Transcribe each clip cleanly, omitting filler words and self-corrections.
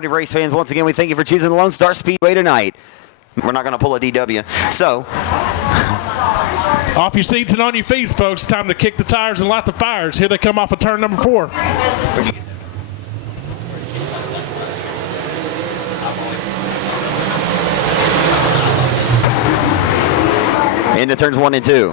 Alrighty, race fans, once again, we thank you for choosing the Lonestar Speedway tonight. We're not going to pull a DW. So, off your seats and on your feet, folks. Time to kick the tires and light the fires. Here they come off of turn number 4. Into turns 1 and 2.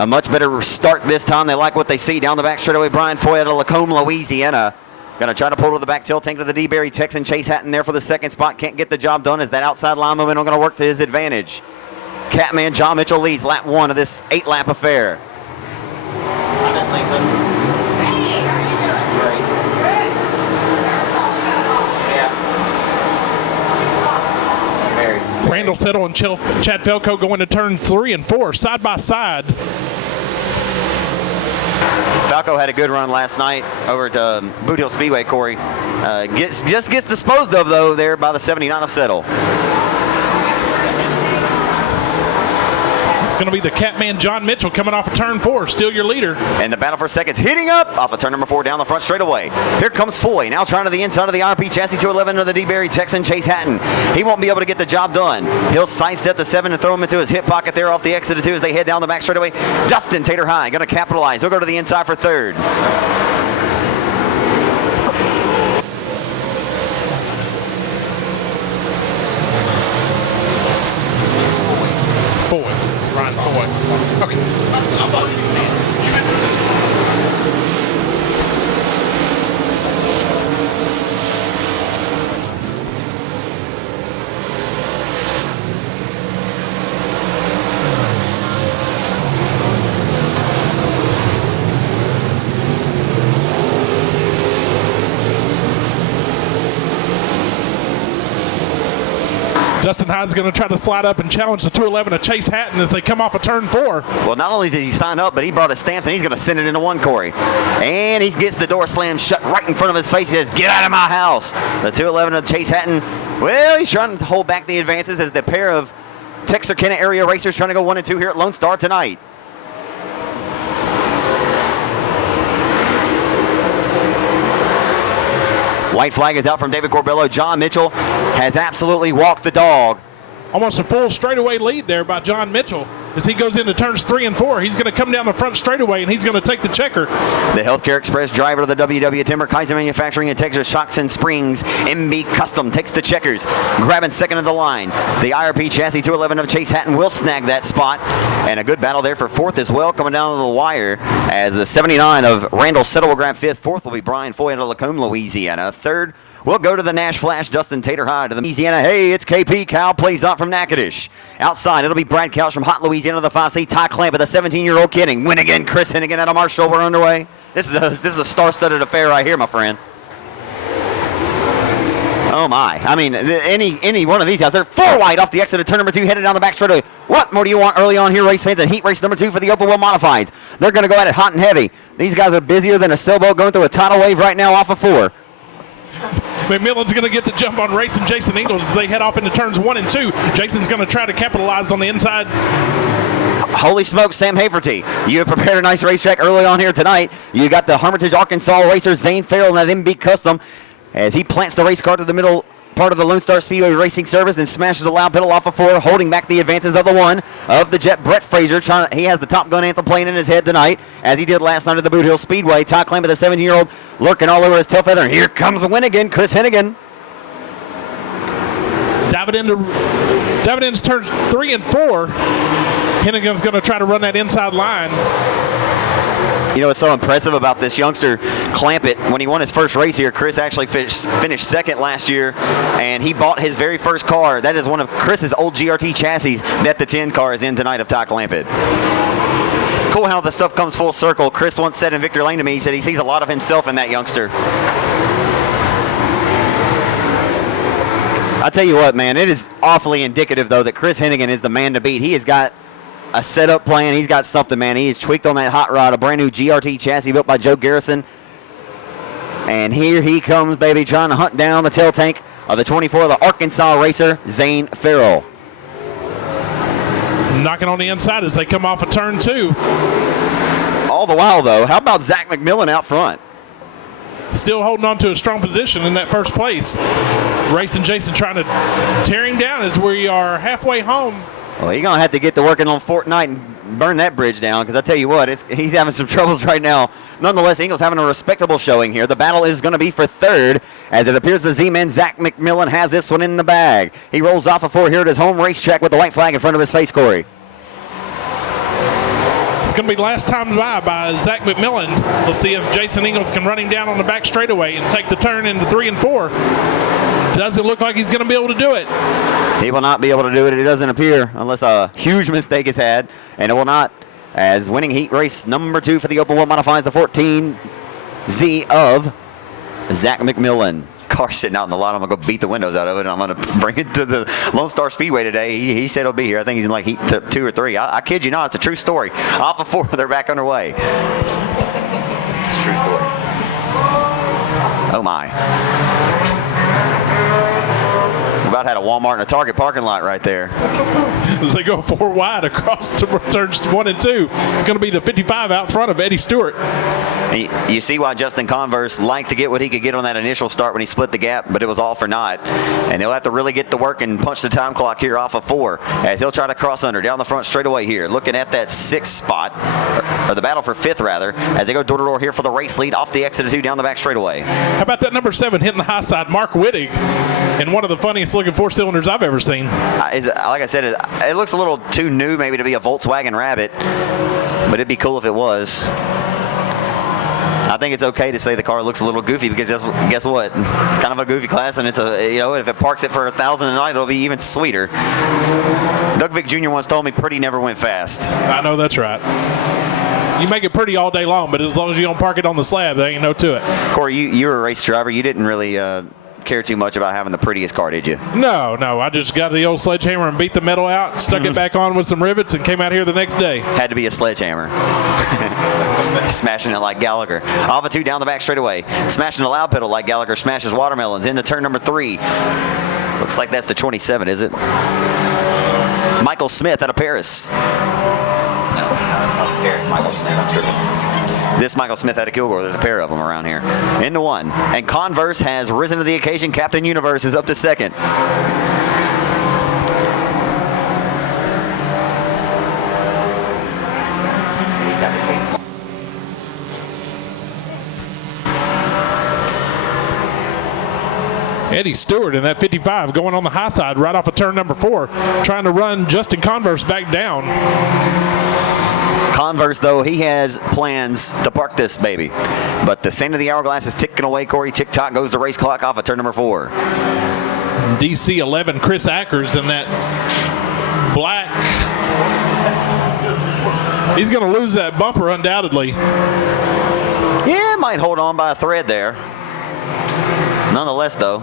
A much better start this time. They like what they see down the back straightaway. Brian Foy out of Lacombe, Louisiana. Going to try to pull to the back tail tank to the D-Berry. Texan Chase Hatton there for the second spot. Can't get the job done as that outside line momentum going to work to his advantage. Catman John Mitchell leads lap 1 of this 8-lap affair. Randall Settle and Chad Felco going to turn 3 and 4, side by side. Falco had a good run last night over at Boot Hill Speedway, Corey. Just gets disposed of, though, there by the 79 of Settle. It's going to be the Catman John Mitchell coming off of turn 4, still your leader. And the battle for seconds heating up off of turn number 4 down the front straightaway. Here comes Foy, now trying to the inside of the RP chassis 211 of the D-Berry Texan Chase Hatton. He won't be able to get the job done. He'll sidestep the 7 and throw him into his hip pocket there off the exit of 2 as they head down the back straightaway. Dustin Tater High going to capitalize. He'll go to the inside for third. Ryan Foy. Okay. Dustin Hyde's going to try to slide up and challenge the 211 of Chase Hatton as they come off of turn 4. Well, not only did he sign up, but he brought his stamps, and he's going to send it into 1, Corey. And he gets the door slammed shut right in front of his face. He says, "Get out of my house." The 211 of Chase Hatton, well, he's trying to hold back the advances as the pair of Texarkana area racers trying to go 1 and 2 here at Lone Star tonight. White flag is out from David Corbello. John Mitchell has absolutely walked the dog. Almost a full straightaway lead there by John Mitchell. As he goes into turns 3 and 4, he's going to come down the front straightaway and he's going to take the checker. The Healthcare Express driver of the WW Timber, Kaiser Manufacturing in Texas, Shocks and Springs, MB Custom takes the checkers, grabbing second of the line. The IRP chassis 211 of Chase Hatton will snag that spot. And a good battle there for fourth as well, coming down to the wire as the 79 of Randall Settle will grab fifth. Fourth will be Brian Foy out of Lacombe, Louisiana. Third we'll go to the Nash Flash, Dustin Tater High to the Louisiana. Hey, it's KP. Cal plays out from Natchitoches. Outside, it'll be Brad Couch from Hot Louisiana, the 5C. Ty Clamp, the 17-year-old kidding. Win again, Chris Hennigan out of Marshall. We're underway. This is a star-studded affair right here, my friend. Oh, my. I mean, any one of these guys. They're 4 wide off the exit of turn number 2, headed down the back straightaway. What more do you want early on here, race fans? And heat race number 2 for the open wheel modifieds. They're going to go at it hot and heavy. These guys are busier than a sailboat going through a tidal wave right now off of 4. McMillan's going to get the jump on Race and Jason Ingles as they head off into turns 1 and 2. Jason's going to try to capitalize on the inside. Holy smokes, Sam Haverty. You have prepared a nice racetrack early on here tonight. You got the Hermitage, Arkansas racer Zane Farrell and that MB Custom as he plants the race car to the middle part of the Lone Star Speedway Racing Service and smashes the loud pedal off of 4, holding back the advances of the 1 of the Jet. Brett Frazier, he has the Top Gun anthem playing in his head tonight, as he did last night at the Boot Hill Speedway. Ty Clamp, the 17-year-old, lurking all over his tail feather. And here comes the win again, Chris Hennigan. Diving into turns 3 and 4. Hennigan's going to try to run that inside line. You know what's so impressive about this youngster, Clampett, when he won his first race here, Chris actually finished second last year, and he bought his very first car. That is one of Chris's old GRT chassis that the 10 car is in tonight of Ty Clampett. Cool how the stuff comes full circle. Chris once said in Victor Lane to me, he said he sees a lot of himself in that youngster. I'll tell you what, man, it is awfully indicative, though, that Chris Hennigan is the man to beat. He has got a setup plan. He's got something, man. He is tweaked on that hot rod, a brand new GRT chassis built by Joe Garrison. And here he comes, baby, trying to hunt down the tail tank of the 24 of the Arkansas racer, Zane Farrell. Knocking on the inside as they come off of turn 2. All the while, though, how about Zach McMillan out front? still holding on to a strong position in that first place. Racing Jason trying to tear him down as we are halfway home. Well, you're going to have to get to working on Fortnite and burn that bridge down, because I tell you what, he's having some troubles right now. Nonetheless, Ingles having a respectable showing here. The battle is going to be for third, as it appears the Z-Man, Zach McMillan, has this one in the bag. He rolls off a 4 here at his home racetrack with the white flag in front of his face, Corey. It's going to be last time by Zach McMillan. We'll see if Jason Ingles can run him down on the back straightaway and take the turn into 3 and 4. Doesn't look like he's going to be able to do it. He will not be able to do it. It doesn't appear, unless a huge mistake is had, and it will not, as winning heat race number 2 for the Open Wheel modifies the 14Z of Zach McMillan. Car sitting out in the lot. I'm going to go beat the windows out of it, and I'm going to bring it to the Lonestar Speedway today. He said he'll be here. I think he's in like heat 2 or 3. I kid you not. It's a true story. Off of 4, they're back underway. It's a true story. Oh, my. About had a Walmart and a Target parking lot right there. As they go 4 wide across to turns 1 and 2. It's going to be the 55 out front of Eddie Stewart. And you see why Justin Converse liked to get what he could get on that initial start when he split the gap, but it was all for naught. And he'll have to really get to work and punch the time clock here off of 4, as he'll try to cross under down the front straightaway here. Looking at that 6th spot, or the battle for 5th rather, as they go door to door here for the race lead off the exit of 2 down the back straightaway. How about that number 7 hitting the high side, Mark Wittig, in one of the funniest looking 4-cylinders I've ever seen. Like I said, it looks a little too new maybe to be a Volkswagen Rabbit, but it'd be cool if it was. I think it's okay to say the car looks a little goofy, because guess what? It's kind of a goofy class, and it's if it parks it for 1,000 a night, it'll be even sweeter. Doug Vick Jr. once told me pretty never went fast. I know that's right. You make it pretty all day long, but as long as you don't park it on the slab, there ain't no to it. Corey, you're a race driver. You didn't really care too much about having the prettiest car, did you? No. I just got the old sledgehammer and beat the metal out, stuck it back on with some rivets, and came out here the next day. Had to be a sledgehammer. Smashing it like Gallagher. Off of 2 down the back straightaway. Smashing the loud pedal like Gallagher smashes watermelons into turn number 3. Looks like that's the 27, is it? Michael Smith out of Paris. No, that's not Paris. Michael Smith, I'm tripping. This Michael Smith out of Kilgore. There's a pair of them around here. Into 1. And Converse has risen to the occasion. Captain Universe is up to 2nd. Eddie Stewart in that 55 going on the high side right off of turn number 4, trying to run Justin Converse back down. Converse, though, he has plans to park this baby. But the sand of the hourglass is ticking away, Corey. Tick-tock goes the race clock off of turn number 4. DC 11, Chris Ackers in that black. He's going to lose that bumper undoubtedly. Yeah, might hold on by a thread there. Nonetheless, though,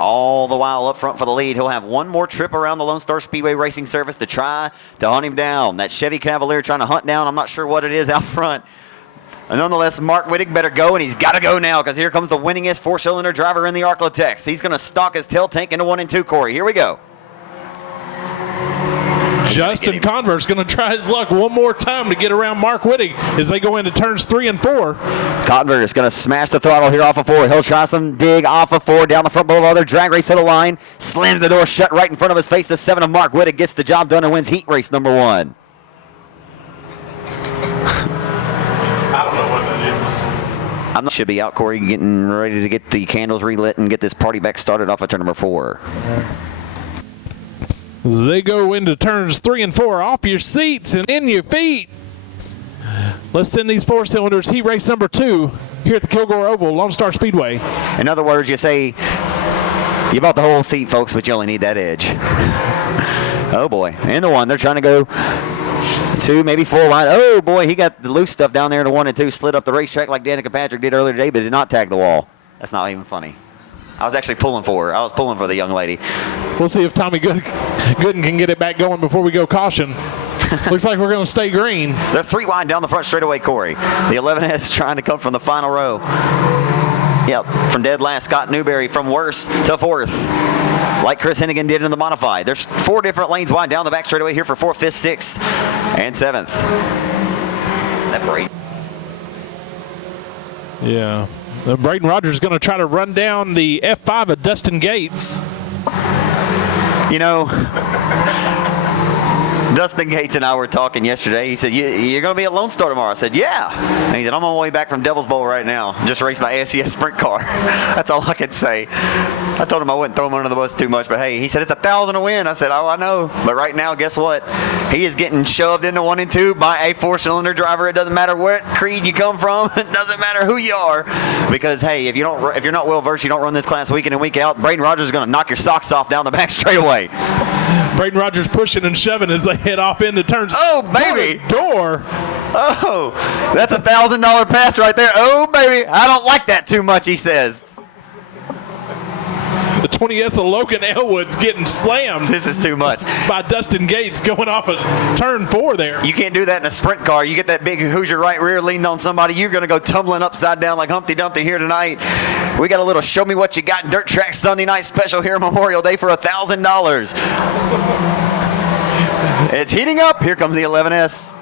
all the while up front for the lead, he'll have one more trip around the Lonestar Speedway Racing Service to try to hunt him down. That Chevy Cavalier trying to hunt down, I'm not sure what it is out front. And nonetheless, Mark Wittig better go, and he's got to go now, because here comes the winningest 4-cylinder driver in the Arklatex. He's going to stalk his tail tank into 1 and 2, Corey. Here we go. Justin Converse going to try his luck one more time to get around Mark Wittig as they go into turns 3 and 4. Converse going to smash the throttle here off of 4. He'll try some dig off of 4 down the front boulevard. Their drag race to the line. Slams the door shut right in front of his face. The 7 of Mark Wittig gets the job done and wins heat race number 1. I don't know what that is. Should be out, Corey, getting ready to get the candles relit and get this party back started off of turn number 4. As they go into turns 3 and 4, off your seats and in your feet. Let's send these 4-cylinders heat race number 2 here at the Kilgore Oval, Lonestar Speedway. In other words, you say you bought the whole seat, folks, but you only need that edge. Oh boy, into 1. They're trying to go 2, maybe 4 wide. Oh boy, he got the loose stuff down there to 1 and 2. Slid up the racetrack like Danica Patrick did earlier today, but did not tag the wall. That's not even funny. I was actually pulling for her. I was pulling for the young lady. We'll see if Tommy Gooden can get it back going before we go caution. Looks like we're going to stay green. They're 3 wide down the front straightaway, Corey. The 11S trying to come from the final row. Yep, from dead last, Scott Newberry from worst to 4th. Like Chris Hennigan did in the modified. There's 4 different lanes wide down the back straightaway here for 4th, 5th, 6th, and 7th. That break. Yeah. Braden Rogers is going to try to run down the F5 of Dustin Gates. You know, Dustin Gates and I were talking yesterday. He said, you're going to be at Lone Star tomorrow. I said, yeah. And he said, I'm on my way back from Devil's Bowl right now. Just raced my ASCS sprint car. That's all I could say. I told him I wouldn't throw him under the bus too much, but hey, he said, it's $1,000 to win. I said, oh, I know. But right now, guess what? He is getting shoved into 1 and 2 by a 4-cylinder driver. It doesn't matter what creed you come from. It doesn't matter who you are. Because, hey, if you're not well-versed, you don't run this class week in and week out, Braden Rogers is going to knock your socks off down the back straightaway. Braden Rogers pushing and shoving as they head off into turns. Oh, baby. Door. Oh, that's $1,000 pass right there. Oh, baby. I don't like that too much, he says. The 20S of Logan Elwood's getting slammed. This is too much. By Dustin Gates going off of turn 4 there. You can't do that in a sprint car. You get that big Hoosier right rear leaning on somebody, you're going to go tumbling upside down like Humpty Dumpty here tonight. We got a little show me what you got dirt track Sunday night special here Memorial Day for $1,000. It's heating up. Here comes the 11S.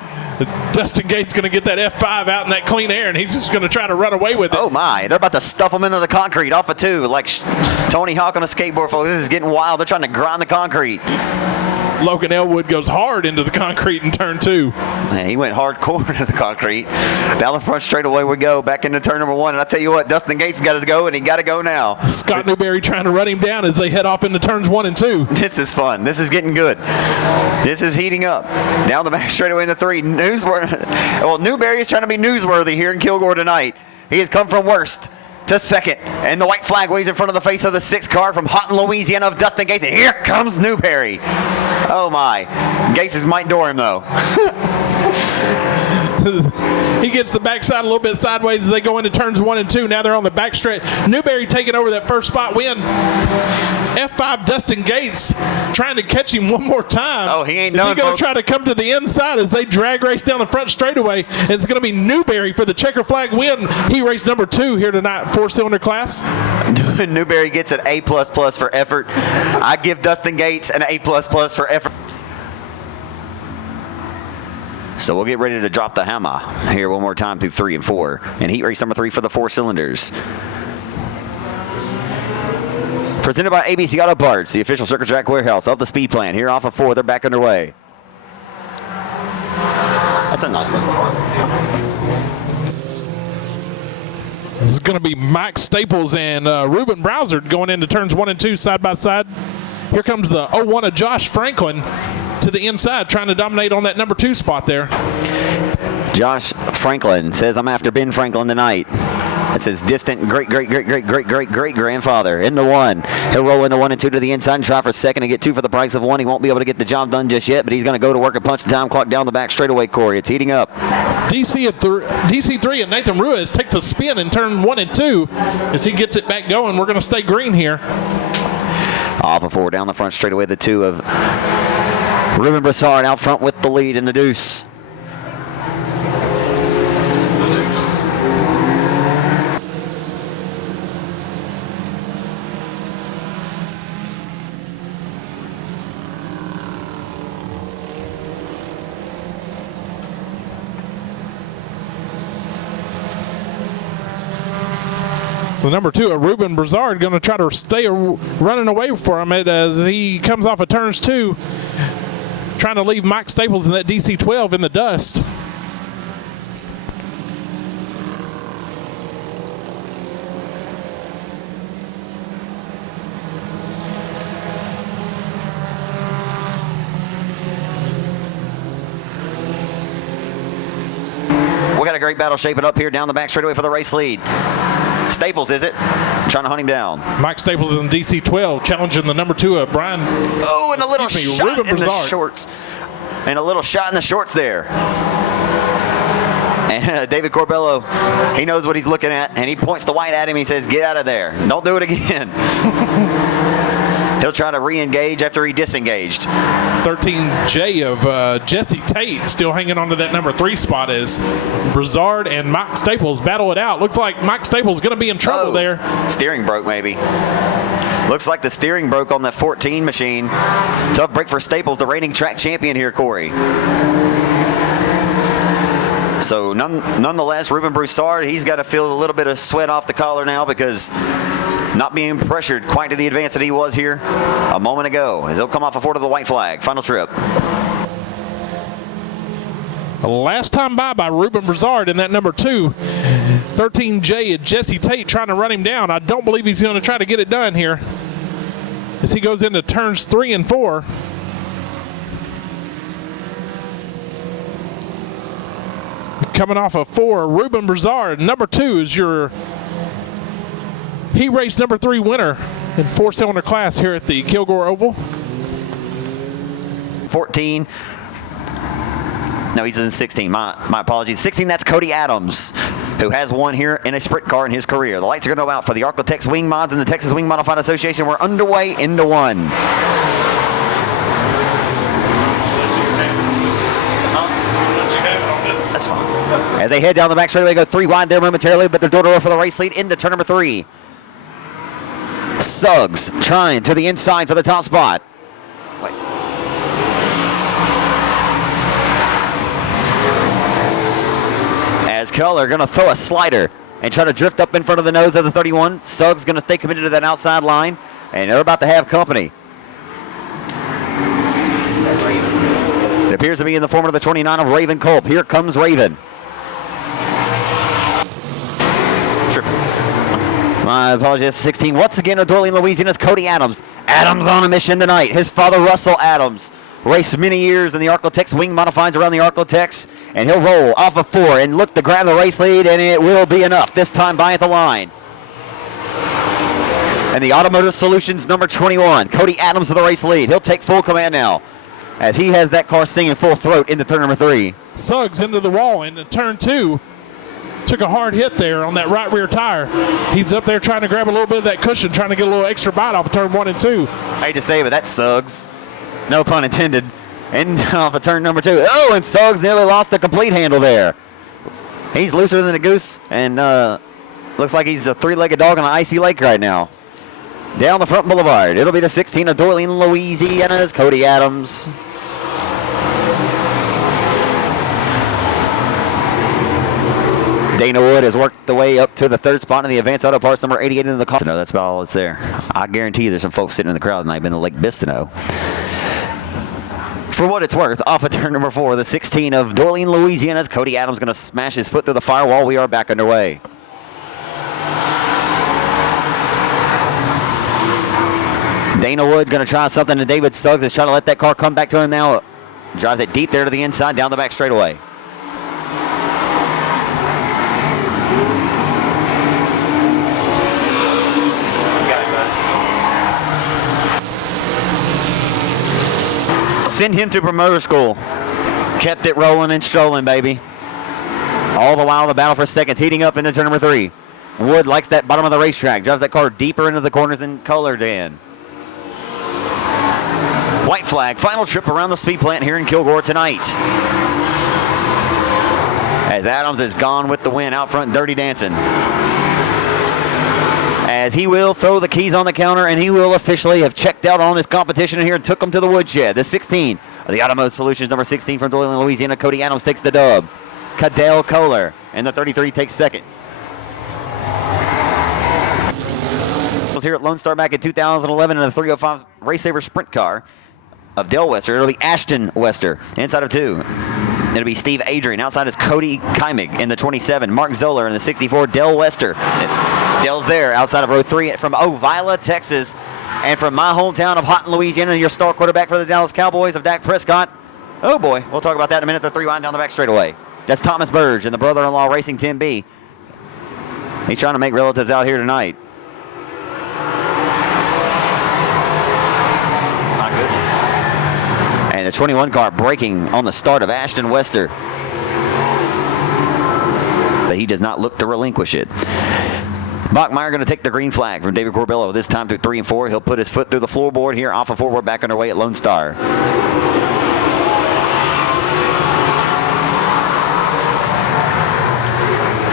Dustin Gates going to get that F5 out in that clean air, and he's just going to try to run away with it. Oh, my. They're about to stuff him into the concrete off of 2 like Tony Hawk on a skateboard, folks. This is getting wild. They're trying to grind the concrete. Logan Elwood goes hard into the concrete in turn 2. Man, he went hardcore into the concrete. Down the front straightaway we go, back into turn number 1. And I tell you what, Dustin Gates got to go, and he got to go now. Scott Newberry trying to run him down as they head off into turns 1 and 2. This is fun. This is getting good. This is heating up. Down the back straightaway into 3. Well, Newberry is trying to be newsworthy here in Kilgore tonight. He has come from worst to second, and the white flag waves in front of the face of the 6 car from Houghton, Louisiana of Dustin Gates. And here comes Newberry. Oh my. Gates might door him though. He gets the backside a little bit sideways as they go into turns 1 and 2. Now they're on the back straight. Newberry taking over that first spot win. F5 Dustin Gates trying to catch him one more time. Oh, he ain't done, He's going folks. to try to come to the inside as they drag race down the front straightaway. And it's going to be Newberry for the checker flag win. He raced number 2 here tonight, 4-cylinder class. Newberry gets an A++ for effort. I give Dustin Gates an A++ for effort. So we'll get ready to drop the hammer here one more time through 3 and 4. And heat race number 3 for the 4 cylinders. Presented by ABC Auto Parts, the official circuit track warehouse of the Speed Plant. Here off of 4, they're back underway. That's a nice little car. This is going to be Mike Staples and Ruben Browsard going into turns 1 and 2 side by side. Here comes the 01 of Josh Franklin to the inside, trying to dominate on that number 2 spot there. Josh Franklin says, I'm after Ben Franklin tonight. That's his distant great-great-great-great-great-great-grandfather. Into 1. He'll roll into 1 and 2 to the inside and try for second and get 2 for the price of 1. He won't be able to get the job done just yet, but he's going to go to work and punch the time clock down the back straightaway, Corey. It's heating up. DC3 and Nathan Ruiz takes a spin in turn 1 and 2 as he gets it back going. We're going to stay green here. Off of 4 down the front straightaway, the 2 of Ruben Brassard out front with the lead in the deuce. The number 2 of Ruben Brassard going to try to stay running away from it as he comes off of turns 2, trying to leave Mike Staples in that DC-12 in the dust. We got a great battle shaping up here down the back straightaway for the race lead. Staples, is it? Trying to hunt him down. Mike Staples is in DC-12, challenging the number 2 of Brian. Oh, and a little shot Ruben in the Brassard. shorts. And a little shot in the shorts there. And David Corbello, he knows what he's looking at, and he points the white at him. He says, get out of there. Don't do it again. He'll try to re-engage after he disengaged. 13J of Jesse Tate still hanging on to that number 3 spot as Brassard and Mike Staples battle it out. Looks like Mike Staples is going to be in trouble there. Steering broke maybe. Looks like the steering broke on that 14 machine. Tough break for Staples, the reigning track champion here, Corey. So nonetheless, Ruben Broussard, he's got to feel a little bit of sweat off the collar now because not being pressured quite to the advance that he was here a moment ago as he'll come off a 4 to the white flag. Final trip. The last time by Ruben Broussard in that number 2. 13J and Jesse Tate trying to run him down. I don't believe he's going to try to get it done here as he goes into turns 3 and 4. Coming off a 4, Ruben Broussard. Number 2 is your heat race number 3 winner in 4-cylinder class here at the Kilgore Oval. 14. No, he's in 16. My apologies. 16, that's Cody Adams, who has won here in a sprint car in his career. The lights are going to go out for the Arklatex Wing Mods and the Texas Wing Modified Association. We're underway into 1. That's fine. As they head down the back straightaway, go 3 wide there momentarily, but they're door to door for the race lead into turn number 3. Suggs trying to the inside for the top spot. Wait. As Keller going to throw a slider and try to drift up in front of the nose of the 31. Suggs going to stay committed to that outside line, and they're about to have company. It appears to be in the form of the 29 of Raven Culp. Here comes Raven. My apologies, 16. Once again, Adorley, Louisiana's Cody Adams. Adams on a mission tonight. His father, Russell Adams, raced many years in the Arklatex Wing Modifieds around the Arklatex, and he'll roll off of 4 and look to grab the race lead, and it will be enough. This time by at the line. And the Automotive Solutions number 21, Cody Adams with the race lead. He'll take full command now as he has that car singing full throat into turn number 3. Suggs into the wall into turn 2. Took a hard hit there on that right rear tire. He's up there trying to grab a little bit of that cushion, trying to get a little extra bite off of turn 1 and 2. I hate to say it, but that's Suggs. No pun intended. And off of turn number 2. Oh, and Suggs nearly lost the complete handle there. He's looser than a goose, and looks like he's a 3-legged dog on an icy lake right now. Down the front boulevard, it'll be the 16 of Doylean, Louisiana's Cody Adams. Dana Wood has worked the way up to the 3rd spot in the Advanced Auto Parts number 88 into the car. No, that's about all that's there. I guarantee you there's some folks sitting in the crowd tonight been to Lake Bistineau. For what it's worth, off of turn number 4, the 16 of Doylean, Louisiana's Cody Adams going to smash his foot through the firewall. We are back underway. Dana Wood going to try something, and David Suggs is trying to let that car come back to him now. Drives it deep there to the inside, down the back straightaway. Send him to promoter school. Kept it rolling and strolling, baby. All the while, the battle for seconds heating up into turn number 3. Wood likes that bottom of the racetrack. Drives that car deeper into the corners than Colored in. White flag, final trip around the speed plant here in Kilgore tonight. As Adams is gone with the win out front, dirty dancing. As he will throw the keys on the counter, and he will officially have checked out on his competition here and took him to the woodshed. The 16 of the Automotive Solutions, number 16 from Doylean, Louisiana, Cody Adams takes the dub. Cadell Kohler, and the 33 takes second. Was here at Lone Star back in 2011 in a 305 Race Saver sprint car of Dale Wester. It'll be Ashton Wester inside of 2. It'll be Steve Adrian. Outside is Cody Keimig in the 27. Mark Zoller in the 64. Dale Wester. Dale's there outside of row 3 from Ovila, Texas. And from my hometown of Houghton, Louisiana, your star quarterback for the Dallas Cowboys of Dak Prescott. Oh boy, we'll talk about that in a minute. The 3 wide down the back straightaway. That's Thomas Burge and the brother-in-law racing Tim B. He's trying to make relatives out here tonight. My goodness. And the 21 car braking on the start of Ashton Wester. But he does not look to relinquish it. Bachmeyer going to take the green flag from David Corbello. This time through 3 and 4. He'll put his foot through the floorboard here off of 4. We're back underway at Lone Star.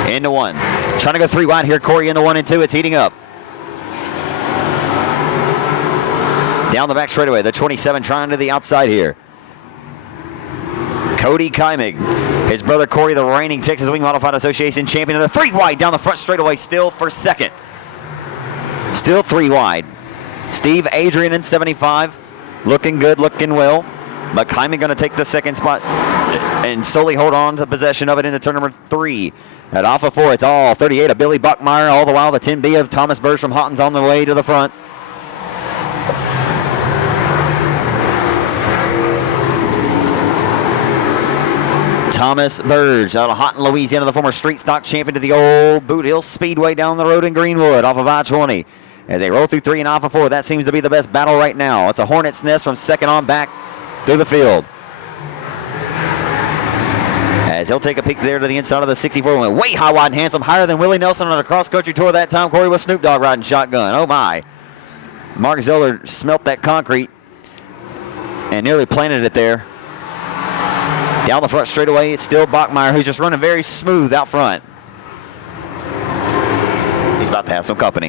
Into 1. Trying to go 3 wide here. Corey into 1 and 2. It's heating up. Down the back straightaway. The 27 trying to the outside here. Cody Keimig. His brother Corey, the reigning Texas Wing Modified Association champion, and the 3 wide down the front straightaway, still for second. Still 3 wide. Steve Adrian in 75, looking good, looking well. But Hyman going to take the second spot and solely hold on to possession of it into turn number 3. At off of 4, it's all 38 of Billy Buckmeyer. All the while, the 10B of Thomas Burge from Houghton's on the way to the front. Thomas Burge out of Houghton, Louisiana, the former street stock champion to the old Boot Hill Speedway down the road in Greenwood off of I-20. As they roll through 3 and off of 4, that seems to be the best battle right now. It's a hornet's nest from second on back to the field. As he'll take a peek there to the inside of the 64, went way high, wide, and handsome, higher than Willie Nelson on a cross-country tour that time. Corey with Snoop Dogg riding shotgun. Oh, my. Mark Zeller smelt that concrete and nearly planted it there. Down the front straightaway, it's still Bachmeyer, who's just running very smooth out front. He's about to have some company.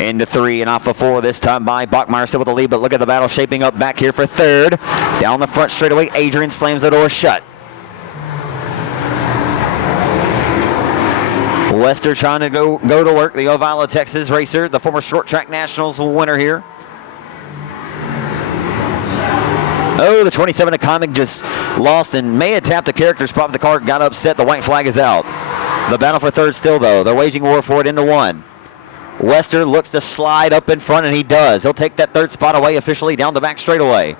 Into 3 and off of 4 this time by Bachmeyer, still with the lead, but look at the battle shaping up back here for third. Down the front straightaway, Adrian slams the door shut. Wester trying to go to work, the Ovila, Texas racer, the former short track nationals winner here. Oh, the 27 of Comic just lost and may have tapped the character spot. The car got upset. The white flag is out. The battle for third still, though. They're waging war for it into 1. Wester looks to slide up in front, and he does. He'll take that third spot away officially down the back straightaway.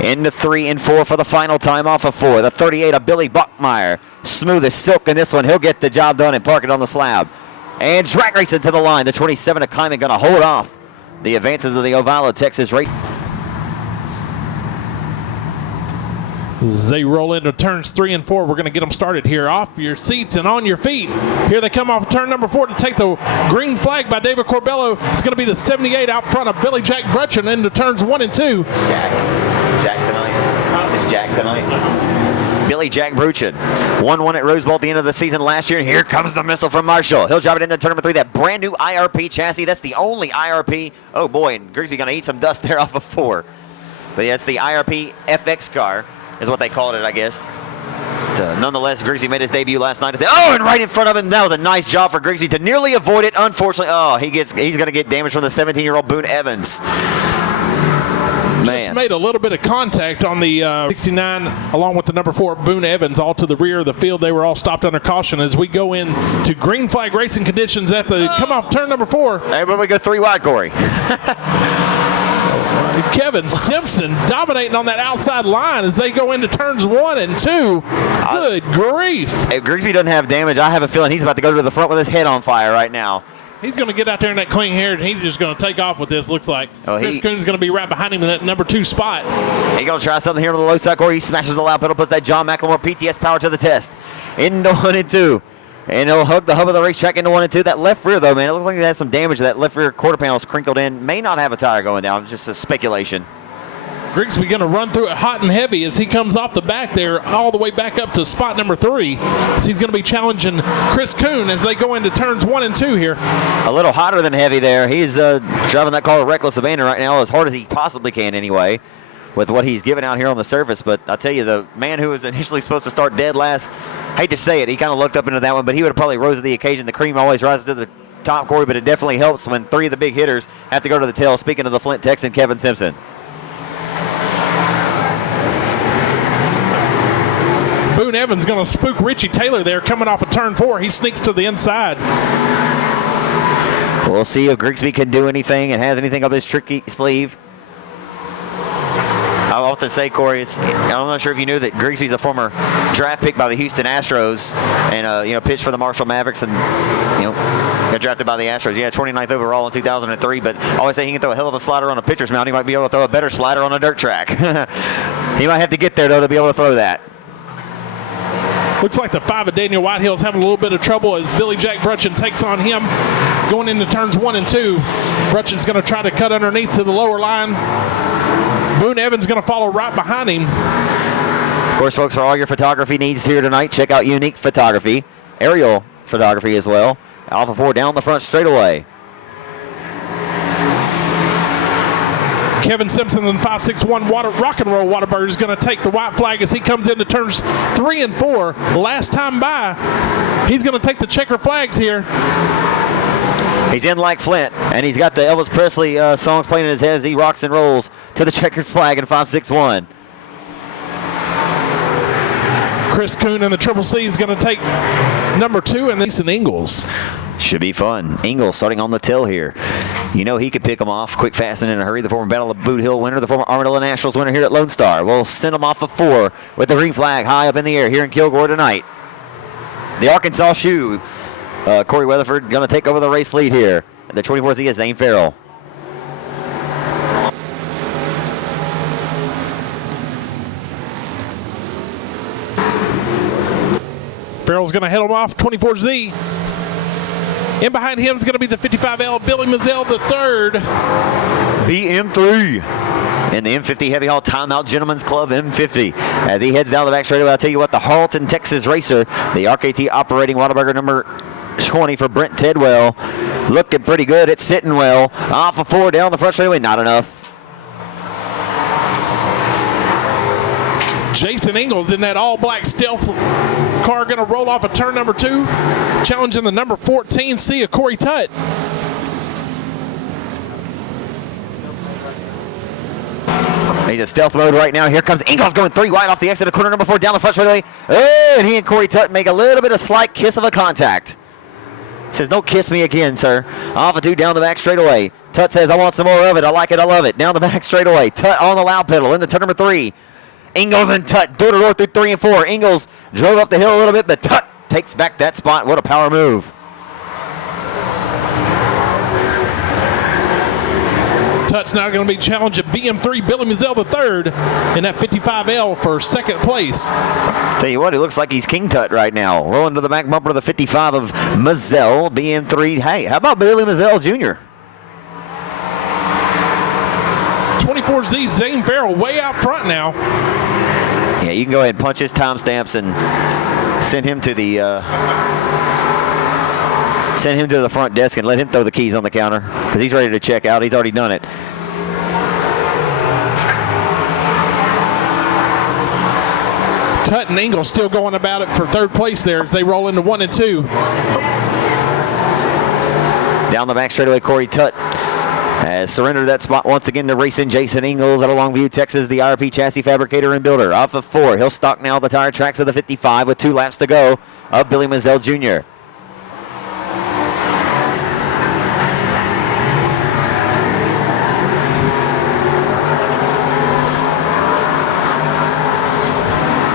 Into 3 and 4 for the final time off of 4. The 38 of Billy Buckmeyer. Smooth as silk in this one. He'll get the job done and park it on the slab. And drag racing to the line. The 27 of Kleiman going to hold off the advances of the Ovila, Texas race. As they roll into turns 3 and 4, we're going to get them started here. Off your seats and on your feet. Here they come off turn number 4 to take the green flag by David Corbello. It's going to be the 78 out front of Billy Jack Brutchen into turns 1 and 2. Jack tonight. It's Jack tonight. Billy Jack Brutchen. 1-1 at Rose Bowl at the end of the season last year. And here comes the missile from Marshall. He'll drive it into turn number 3. That brand new IRP chassis. That's the only IRP. Oh boy, and Grigsby going to eat some dust there off of 4. But yeah, it's the IRP FX car, is what they called it, I guess. But, nonetheless, Grigsby made his debut last night. Oh, and right in front of him. That was a nice job for Grigsby to nearly avoid it. Unfortunately, oh, he's going to get damage from the 17-year-old Boone Evans. Man. Just made a little bit of contact on the 69 along with the number 4 Boone Evans, all to the rear of the field. They were all stopped under caution as we go into green flag racing conditions at the come off turn number 4. Hey, but we go 3 wide, Corey. Kevin Simpson dominating on that outside line as they go into turns 1 and 2. Good grief. If Grigsby doesn't have damage, I have a feeling he's about to go to the front with his head on fire right now. He's going to get out there in that clean hair, and he's just going to take off with this, looks like. Oh, Chris Coon's going to be right behind him in that number 2 spot. He's going to try something here on the low side, Corey. He smashes the loud pedal, puts that John McLemore PTS power to the test. Into 1 and 2. And he'll hug the hub of the racetrack into 1 and 2. That left rear, though, man, it looks like it has some damage. That left rear quarter panel is crinkled in. May not have a tire going down. It's just a speculation. Grigsby going to run through it hot and heavy as he comes off the back there all the way back up to spot number 3. So he's going to be challenging Chris Coon as they go into turns 1 and 2 here. A little hotter than heavy there. He's driving that car with reckless abandon right now as hard as he possibly can anyway with what he's given out here on the surface. But I'll tell you, the man who was initially supposed to start dead last, hate to say it, he kind of looked up into that one, but he would have probably rose to the occasion. The cream always rises to the top, Corey, but it definitely helps when 3 of the big hitters have to go to the tail. Speaking of the Flint Texan, Kevin Simpson. Boone Evans going to spook Richie Taylor there coming off of turn 4. He sneaks to the inside. We'll see if Grigsby can do anything and has anything up his tricky sleeve. I often say, Corey, I'm not sure if you knew that Grigsby's a former draft pick by the Houston Astros and, pitched for the Marshall Mavericks and, got drafted by the Astros. Yeah, 29th overall in 2003, but I always say he can throw a hell of a slider on a pitcher's mound. He might be able to throw a better slider on a dirt track. He might have to get there, though, to be able to throw that. Looks like the 5 of Daniel Whitehill's having a little bit of trouble as Billy Jack Brutchen takes on him going into turns 1 and 2. Brutchen's going to try to cut underneath to the lower line. Boone Evans going to follow right behind him. Of course, folks, for all your photography needs here tonight, check out Unique Photography, aerial photography as well. Alpha 4 down the front straightaway. Kevin Simpson and 561 Rock and Roll Whataburger is going to take the white flag as he comes into turns 3 and 4. Last time by, he's going to take the checker flags here. He's in like Flint, and he's got the Elvis Presley songs playing in his head as he rocks and rolls to the checkered flag in 561. Chris Kuhn and the Triple C is going to take number 2, and Mason Ingles. Should be fun. Ingles starting on the till here. You know he could pick them off quick, fast, and in a hurry. The former Battle of Boot Hill winner, the former Armadillo Nationals winner here at Lone Star. We'll send him off of 4 with the green flag high up in the air here in Kilgore tonight. The Arkansas Shoe, Corey Weatherford, going to take over the race lead here. The 24Z is Zane Farrell. Farrell's going to head him off 24Z. In behind him is going to be the 55L Billy Mazzell III. BM3 in the M50 Heavy Haul Timeout Gentlemen's Club M50. As he heads down the back straightaway, I'll tell you what, the Harleton, Texas racer, the RKT operating Whataburger number 20 for Brent Tidwell. Looking pretty good. It's sitting well. Off of 4 down the front straightaway. Not enough. Jason Ingles in that all-black stealth car going to roll off of turn number 2, challenging the number 14 C of Corey Tutt. He's in stealth mode right now. Here comes Ingles going 3 wide off the exit of corner number 4 down the front straightaway. Oh, and he and Corey Tutt make a little bit of slight kiss of a contact. Says, don't kiss me again, sir. Off of 2 down the back straightaway. Tutt says, I want some more of it. I like it. I love it. Down the back straightaway. Tutt on the loud pedal into turn number 3. Ingles and Tutt door-to-door through 3 and 4. Ingles drove up the hill a little bit, but Tutt takes back that spot. What a power move. Tutt's now going to be challenging BM3 Billy Mazzell III in that 55L for second place. Tell you what, it looks like he's King Tutt right now. Rolling to the back bumper of the 55 of Mazzell, BM3. Hey, how about Billy Mazzell Jr.? 24Z Zane Farrell way out front now. Yeah, you can go ahead and punch his timestamps and send him to the front desk and let him throw the keys on the counter because he's ready to check out. He's already done it. Tutt and Ingles still going about it for third place there as they roll into 1 and 2. Down the back straightaway, Corey Tutt has surrendered that spot once again to racing Jason Ingles out of Longview, Texas, the IRP chassis fabricator and builder. Off of 4, he'll stock now the tire tracks of the 55 with 2 laps to go of Billy Mazzell Jr.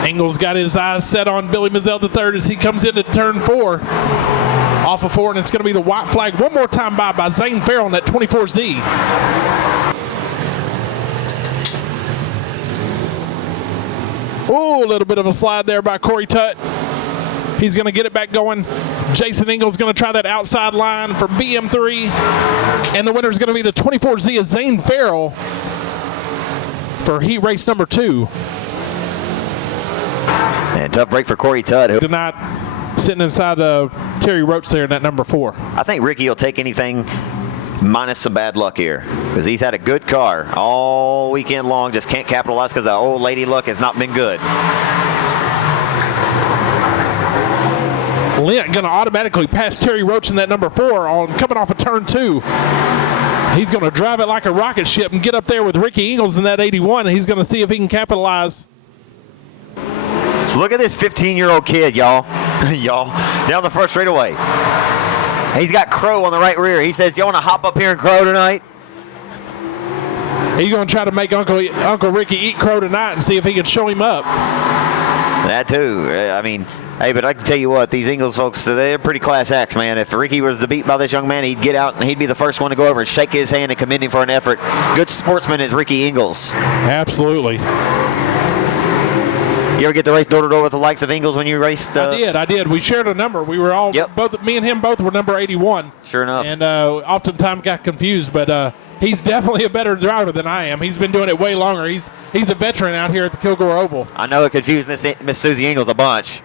Ingles got his eyes set on Billy Mazzell III as he comes into turn 4. Off of 4, and it's going to be the white flag one more time by Zane Farrell in that 24Z. Oh, a little bit of a slide there by Corey Tutt. He's going to get it back going. Jason Ingles going to try that outside line for BM3. And the winner is going to be the 24Z of Zane Farrell for heat race number 2. And tough break for Corey Tutt. Did not sitting inside Terry Roach there in that number 4. I think Ricky will take anything minus some bad luck here because he's had a good car all weekend long. Just can't capitalize because the old lady luck has not been good. Lent going to automatically pass Terry Roach in that number 4 on coming off of turn 2. He's going to drive it like a rocket ship and get up there with Ricky Ingles in that 81, and he's going to see if he can capitalize. Look at this 15-year-old kid, y'all. Y'all, down the first straightaway. He's got Crow on the right rear. He says, you want to hop up here and Crow tonight? He's going to try to make Uncle Ricky eat Crow tonight and see if he can show him up. That too. I mean, hey, but I can tell you what, these Ingles folks, they're pretty class acts, man. If Ricky was to beat by this young man, he'd get out and he'd be the first one to go over and shake his hand and commend him for an effort. Good sportsman is Ricky Ingles. Absolutely. You ever get to race door-to-door with the likes of Ingles when you raced? I did. We shared a number. We were all, both me and him both were number 81. Sure enough. And oftentimes got confused, but he's definitely a better driver than I am. He's been doing it way longer. He's a veteran out here at the Kilgore Oval. I know it confused Miss Susie Ingles a bunch.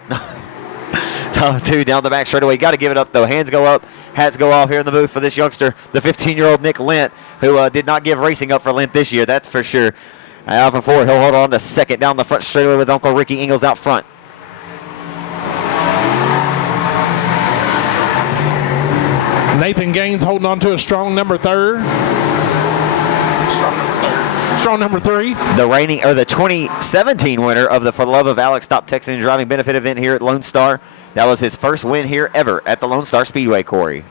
2 down the back straightaway. Got to give it up, though. Hands go up, hats go off here in the booth for this youngster, the 15-year-old Nick Lint, who did not give racing up for Lint this year, that's for sure. Alpha 4, he'll hold on to second down the front straightaway with Uncle Ricky Ingalls out front. Nathan Gaines holding on to a strong number 3. Strong number 3. The 2017 winner of the For the Love of Alex Stop Texting and Driving benefit event here at Lone Star. That was his first win here ever at the Lonestar Speedway, Corey.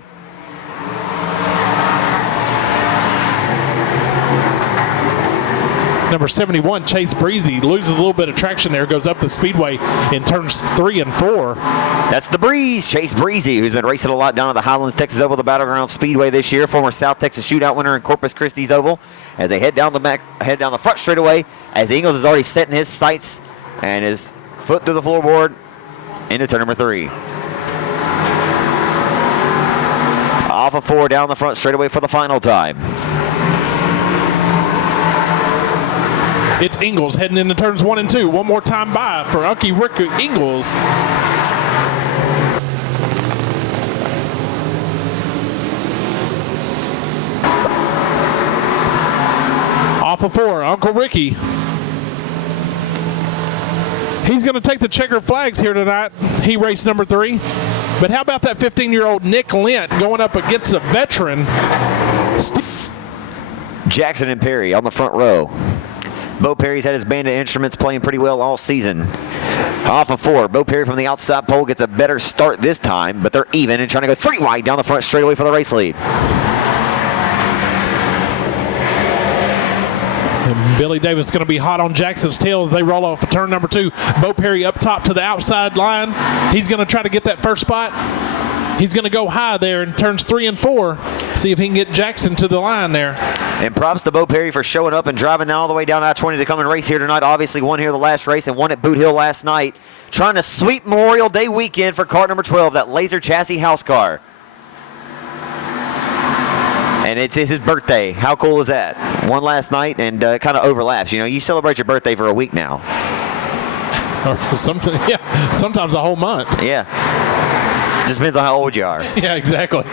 Number 71, Chase Breezy, loses a little bit of traction there, goes up the speedway in turns 3 and 4. That's the Breeze, Chase Breezy, who's been racing a lot down at the Highlands, Texas Oval, the Battleground Speedway this year. Former South Texas Shootout winner in Corpus Christi's Oval. As they head down the front straightaway, as Ingalls is already setting his sights and his foot through the floorboard into turn number 3. Off of 4 down the front straightaway for the final time. It's Ingalls heading into turns 1 and 2. One more time by for Unky Rick Ingalls. Off of 4, Uncle Ricky. He's going to take the checkered flags here tonight. He raced number 3. But how about that 15-year-old Nick Lint going up against a veteran? Jackson and Perry on the front row. Bo Perry's had his band of instruments playing pretty well all season. Off of 4, Bo Perry from the outside pole gets a better start this time, but they're even and trying to go 3 wide down the front straightaway for the race lead. And Billy Davis going to be hot on Jackson's tail as they roll off of turn number 2. Bo Perry up top to the outside line. He's going to try to get that first spot. He's going to go high there in turns 3 and 4. See if he can get Jackson to the line there. And props to Bo Perry for showing up and driving all the way down I-20 to come and race here tonight. Obviously won here the last race and won at Boot Hill last night. Trying to sweep Memorial Day weekend for car number 12, that laser chassis house car. And it's his birthday. How cool is that? Won last night and kind of overlaps. You know, you celebrate your birthday for a week now. Sometimes a whole month. Yeah. Just depends on how old you are. Yeah, exactly.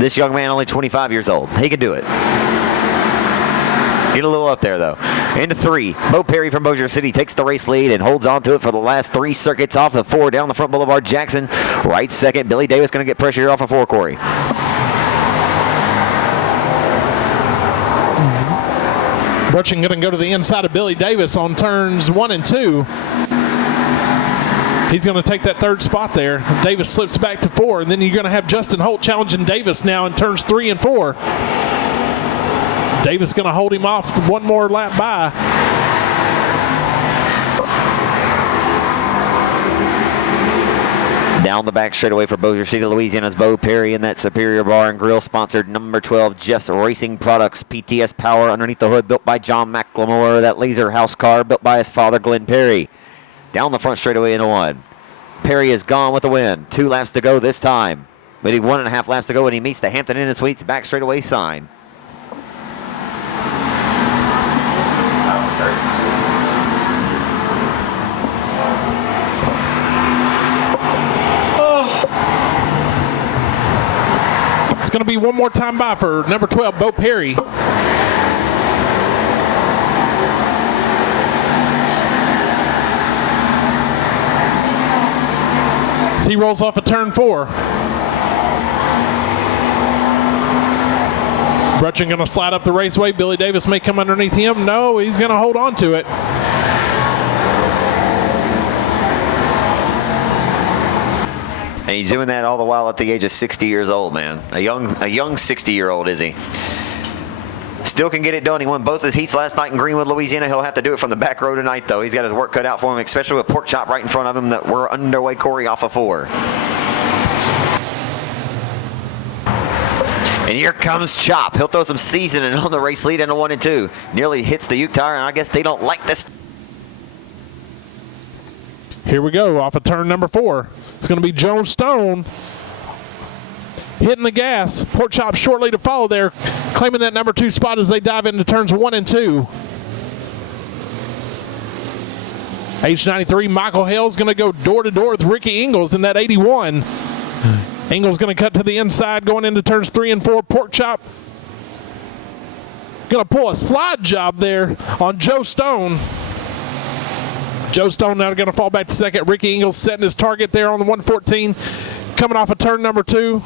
This young man only 25 years old. He can do it. Get a little up there, though. Into 3. Bo Perry from Bossier City takes the race lead and holds on to it for the last 3 circuits. Off of 4 down the front boulevard. Jackson right second. Billy Davis going to get pressure here off of 4, Corey. Brutchin going to go to the inside of Billy Davis on turns 1 and 2. He's going to take that 3rd spot there. Davis slips back to 4, and then you're going to have Justin Holt challenging Davis now in turns 3 and 4. Davis going to hold him off one more lap by. Down the back straightaway for Bossier City, Louisiana's Bo Perry in that Superior Bar and Grill, sponsored number 12, Jeff's Racing Products, PTS Power underneath the hood, built by John McLemore. That laser house car built by his father, Glenn Perry. Down the front straightaway into 1. Perry is gone with the win. 2 laps to go this time. Maybe 1.5 laps to go when he meets the Hampton Inn and Suites back straightaway sign. It's going to be one more time by for number 12, Bo Perry. As he rolls off a turn 4. Brutchin going to slide up the raceway. Billy Davis may come underneath him. No, he's going to hold on to it. And he's doing that all the while at the age of 60 years old, man. A young 60-year-old, is he? Still can get it done. He won both his heats last night in Greenwood, Louisiana. He'll have to do it from the back row tonight, though. He's got his work cut out for him, especially with Pork Chop right in front of him that we're underway, Corey, off of 4. And here comes Chop. He'll throw some seasoning on the race lead into 1 and 2. Nearly hits the Uke tire, and I guess they don't like this. Here we go, off of turn number 4. It's going to be Joe Stone hitting the gas. Pork Chop shortly to follow there, claiming that number 2 spot as they dive into turns 1 and 2. H93, Michael Hale's going to go door-to-door with Ricky Ingles in that 81. Ingles going to cut to the inside going into turns 3 and 4. Pork Chop going to pull a slide job there on Joe Stone. Joe Stone now going to fall back to second. Ricky Ingles setting his target there on the 114. Coming off of turn number 2.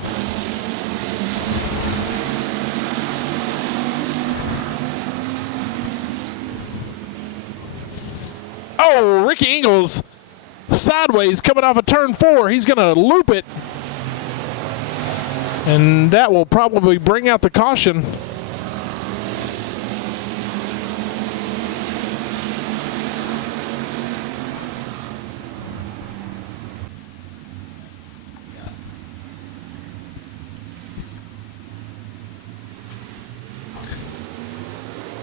Oh, Ricky Ingles sideways coming off of turn 4. He's going to loop it. And that will probably bring out the caution.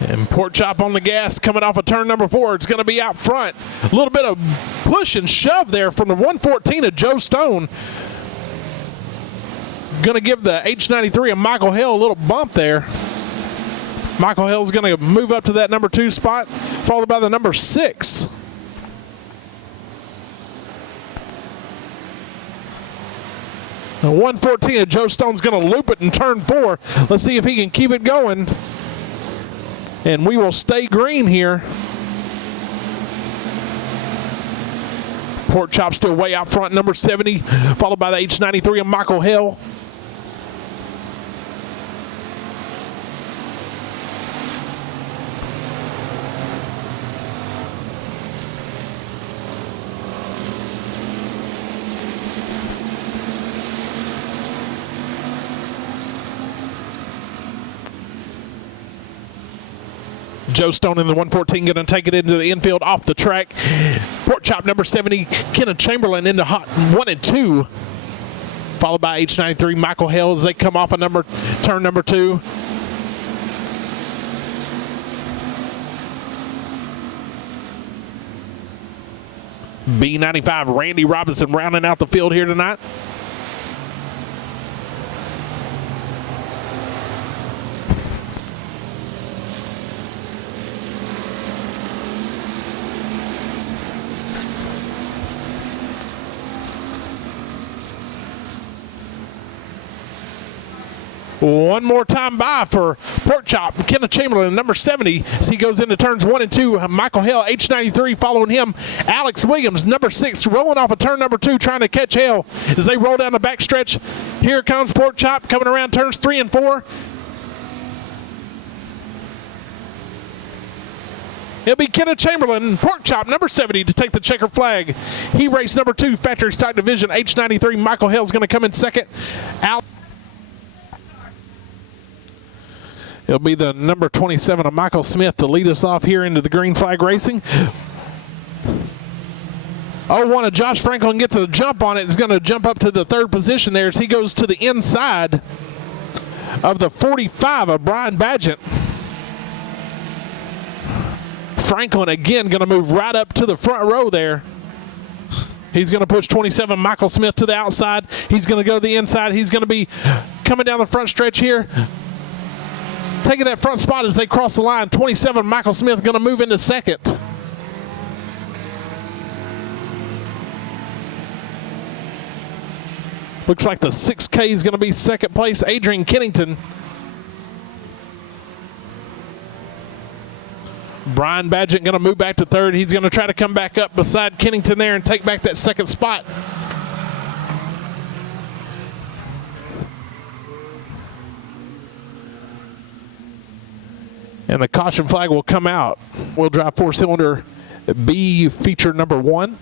And Pork Chop on the gas coming off of turn number 4. It's going to be out front. A little bit of push and shove there from the 114 of Joe Stone. Going to give the H93 and Michael Hale a little bump there. Michael Hale's going to move up to that number 2 spot, followed by the number 6. The 114 of Joe Stone's going to loop it in turn 4. Let's see if he can keep it going. And we will stay green here. Pork Chop still way out front, number 70, followed by the H93 and Michael Hale. Joe Stone in the 114 going to take it into the infield off the track. Pork Chop number 70, Kenneth Chamberlain into hot 1 and 2. Followed by H93, Michael Hale as they come off a turn number 2. B95, Randy Robinson rounding out the field here tonight. One more time by for Pork Chop. Kenneth Chamberlain, number 70, as he goes into turns 1 and 2. Michael Hale, H93, following him. Alex Williams, number 6, rolling off of turn number 2, trying to catch Hale as they roll down the backstretch. Here comes Pork Chop coming around turns 3 and 4. It'll be Kenneth Chamberlain, Pork Chop, number 70, to take the checker flag. He raced number 2, factory stock division, H93. Michael Hale's going to come in second. It'll be the number 27 of Michael Smith to lead us off here into the green flag racing. 01 of Josh Franklin gets a jump on it. He's going to jump up to the 3rd position there as he goes to the inside of the 45 of Brian Badgett. Franklin again going to move right up to the front row there. He's going to push 27 Michael Smith to the outside. He's going to go to the inside. He's going to be coming down the front stretch here. Taking that front spot as they cross the line. 27, Michael Smith going to move into second. Looks like the 6K is going to be second place. Adrian Kennington. Brian Badgett going to move back to 3rd. He's going to try to come back up beside Kennington there and take back that 2nd spot. And the caution flag will come out. Wheel drive 4-cylinder B feature number 1.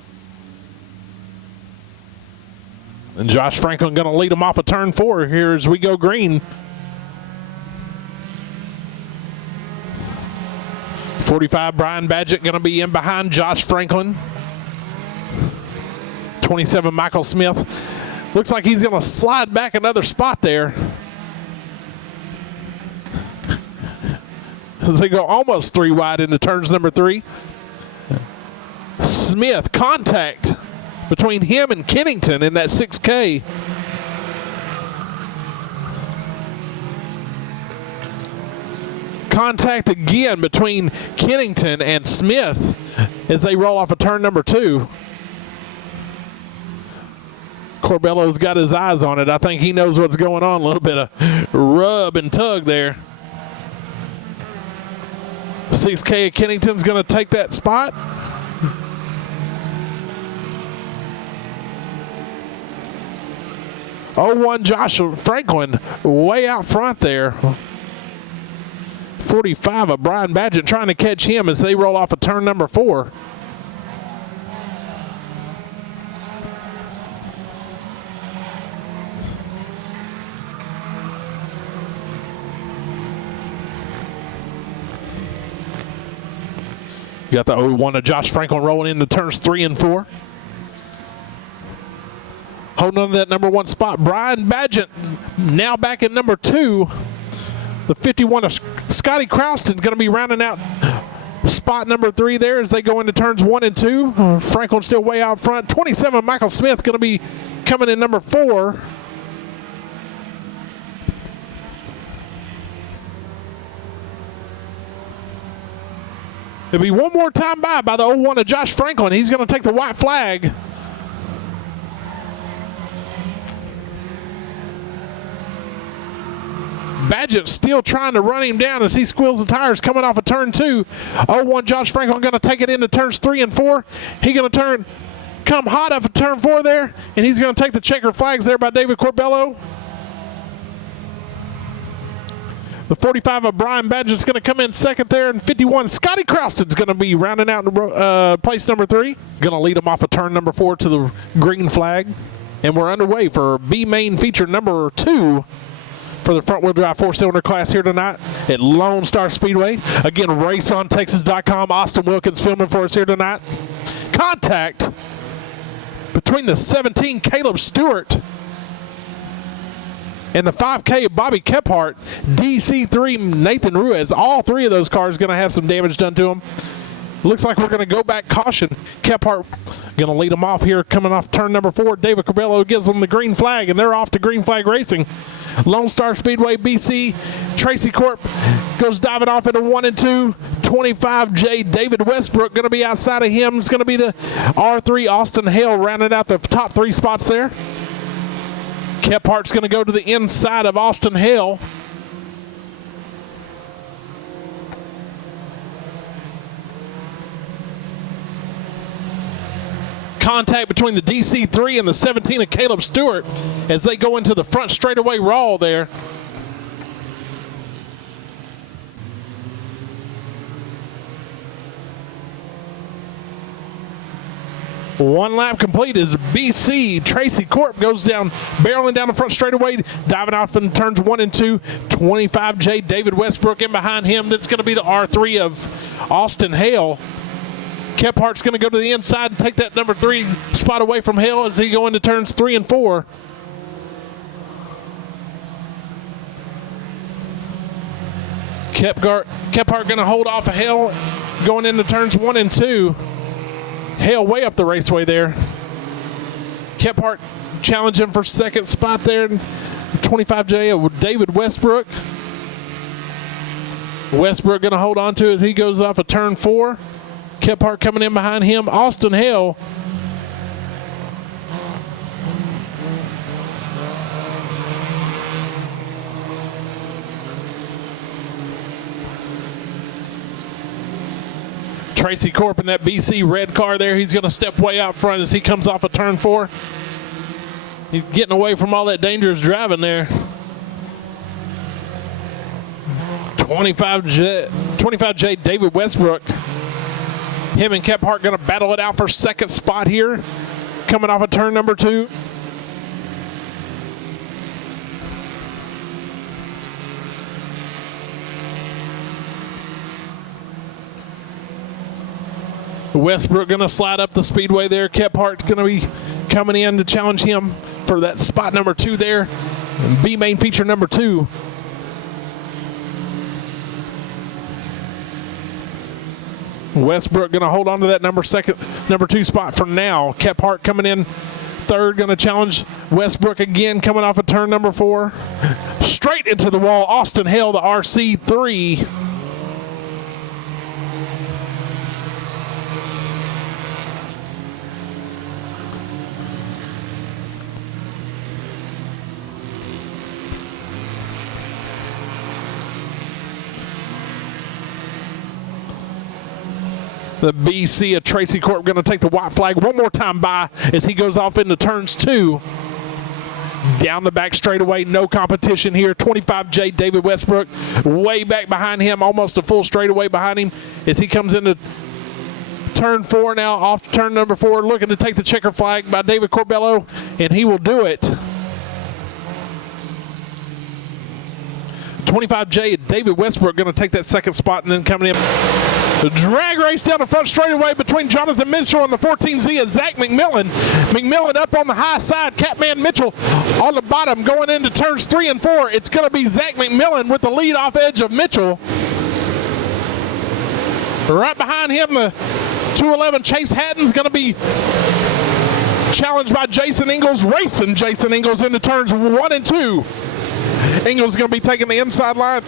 And Josh Franklin going to lead him off of turn 4 here as we go green. 45, Brian Badgett going to be in behind Josh Franklin. 27, Michael Smith. Looks like he's going to slide back another spot there. As they go almost 3 wide into turns number 3. Smith, contact between him and Kennington in that 6K. Contact again between Kennington and Smith as they roll off of turn number 2. Corbello's got his eyes on it. I think he knows what's going on. A little bit of rub and tug there. 6K of Kennington's going to take that spot. '01 Josh Franklin way out front there. 45 of Brian Badgett trying to catch him as they roll off of turn number 4. You got the 0-1 of Josh Franklin rolling into turns 3 and 4. Holding on to that number 1 spot. Brian Badgett now back at number 2. The 51 of Scotty Crouston going to be rounding out spot number 3 there as they go into turns 1 and 2. Franklin still way out front. 27 Michael Smith going to be coming in number 4. It'll be one more time by the 0-1 of Josh Franklin. He's going to take the white flag. Badgett still trying to run him down as he squeals the tires coming off of turn 2. 0-1 Josh Franklin going to take it into turns 3 and 4. He's going to come hot off of turn 4 there, and he's going to take the checker flags there by David Corbello. The 45 of Brian Badgett's going to come in second there, and 51 Scotty Crouston's going to be rounding out place number 3. Going to lead him off of turn number 4 to the green flag. And we're underway for B main feature number 2 for the front-wheel drive 4-cylinder class here tonight at Lonestar Speedway. Again, raceontexas.com. Austin Wilkins filming for us here tonight. Contact between the 17 Caleb Stewart and the 5K Bobby Kephart, DC3 Nathan Ruiz. All 3 of those cars going to have some damage done to them. Looks like we're going to go back caution. Kephart going to lead them off here coming off turn number 4. David Corbello gives them the green flag, and they're off to green flag racing. Lone Star Speedway BC, Tracy Corp goes diving off into 1 and 2. 25J David Westbrook going to be outside of him. It's going to be the R3 Austin Hale rounding out the top 3 spots there. Kephart's going to go to the inside of Austin Hale. Contact between the DC3 and the 17 of Caleb Stewart as they go into the front straightaway raw there. One lap complete as BC Tracy Corp goes down, barreling down the front straightaway, diving off in turns 1 and 2. 25J David Westbrook in behind him. That's going to be the R3 of Austin Hale. Kephart's going to go to the inside and take that number 3 spot away from Hale as he go into turns 3 and 4. Kephart going to hold off of Hale going into turns 1 and 2. Hale way up the raceway there. Kephart challenging for second spot there. 25J of David Westbrook. Westbrook going to hold on to as he goes off of turn 4. Kephart coming in behind him. Austin Hale. Tracy Corp in that BC red car there. He's going to step way out front as he comes off of turn 4. He's getting away from all that dangerous driving there. 25J David Westbrook. Him and Kephart going to battle it out for second spot here. Coming off of turn number 2. Westbrook going to slide up the speedway there. Kephart's going to be coming in to challenge him for that spot number 2 there. B main feature number 2. Westbrook going to hold on to that number 2 spot for now. Kephart coming in third, going to challenge Westbrook again, coming off of turn number 4. Straight into the wall. Austin Hale, the RC3. The BC of Tracy Corp going to take the white flag one more time by as he goes off into turns 2. Down the back straightaway, no competition here. 25J David Westbrook way back behind him, almost a full straightaway behind him as he comes into turn 4 now, off turn number 4, looking to take the checker flag by David Corbello, and he will do it. 25J David Westbrook going to take that second spot, and then coming in. The drag race down the front straightaway between Jonathan Mitchell and the 14Z of Zach McMillan. McMillan up on the high side, Catman Mitchell on the bottom going into turns 3 and 4. It's going to be Zach McMillan with the lead off edge of Mitchell. Right behind him, the 211 Chase Hatton's going to be challenged by Jason Ingles, racing Jason Ingles into turns 1 and 2. Ingles is going to be taking the inside line.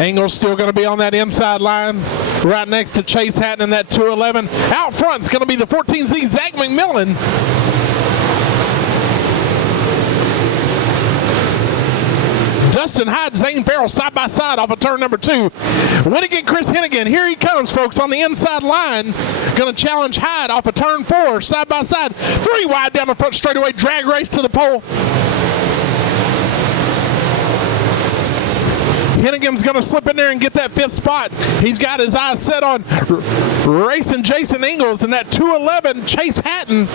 Ingles still going to be on that inside line right next to Chase Hatton in that 211. Out front is going to be the 14Z Zach McMillan. Dustin Hyde, Zane Farrell side by side off of turn number 2. Winnigan, Chris Hennigan, here he comes, folks, on the inside line. Going to challenge Hyde off of turn 4, side by side. 3 wide down the front straightaway, drag race to the pole. Hennigan's going to slip in there and get that 5th spot. He's got his eyes set on racing Jason Ingles and that 211 Chase Hatton.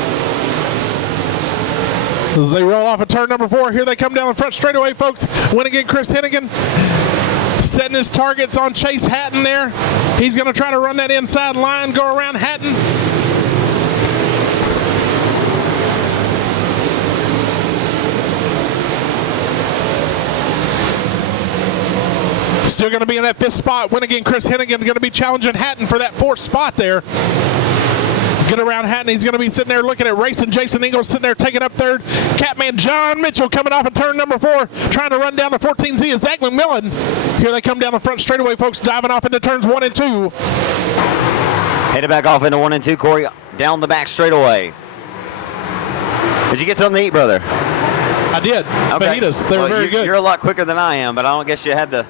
As they roll off of turn number 4, here they come down the front straightaway, folks. Winnigan, Chris Hennigan setting his targets on Chase Hatton there. He's going to try to run that inside line, go around Hatton. Still going to be in that 5th spot. Winnigan, Chris Hennigan going to be challenging Hatton for that 4th spot there. Get around Hatton. He's going to be sitting there looking at racing Jason Ingles, sitting there taking up 3rd. Catman John Mitchell coming off of turn number 4, trying to run down the 14Z of Zach McMillan. Here they come down the front straightaway, folks, diving off into turns 1 and 2. Headed back off into 1 and 2, Corey, down the back straightaway. Did you get something to eat, brother? I did. Okay. Fajitas. They were very good. You're a lot quicker than I am, but I don't guess you had the...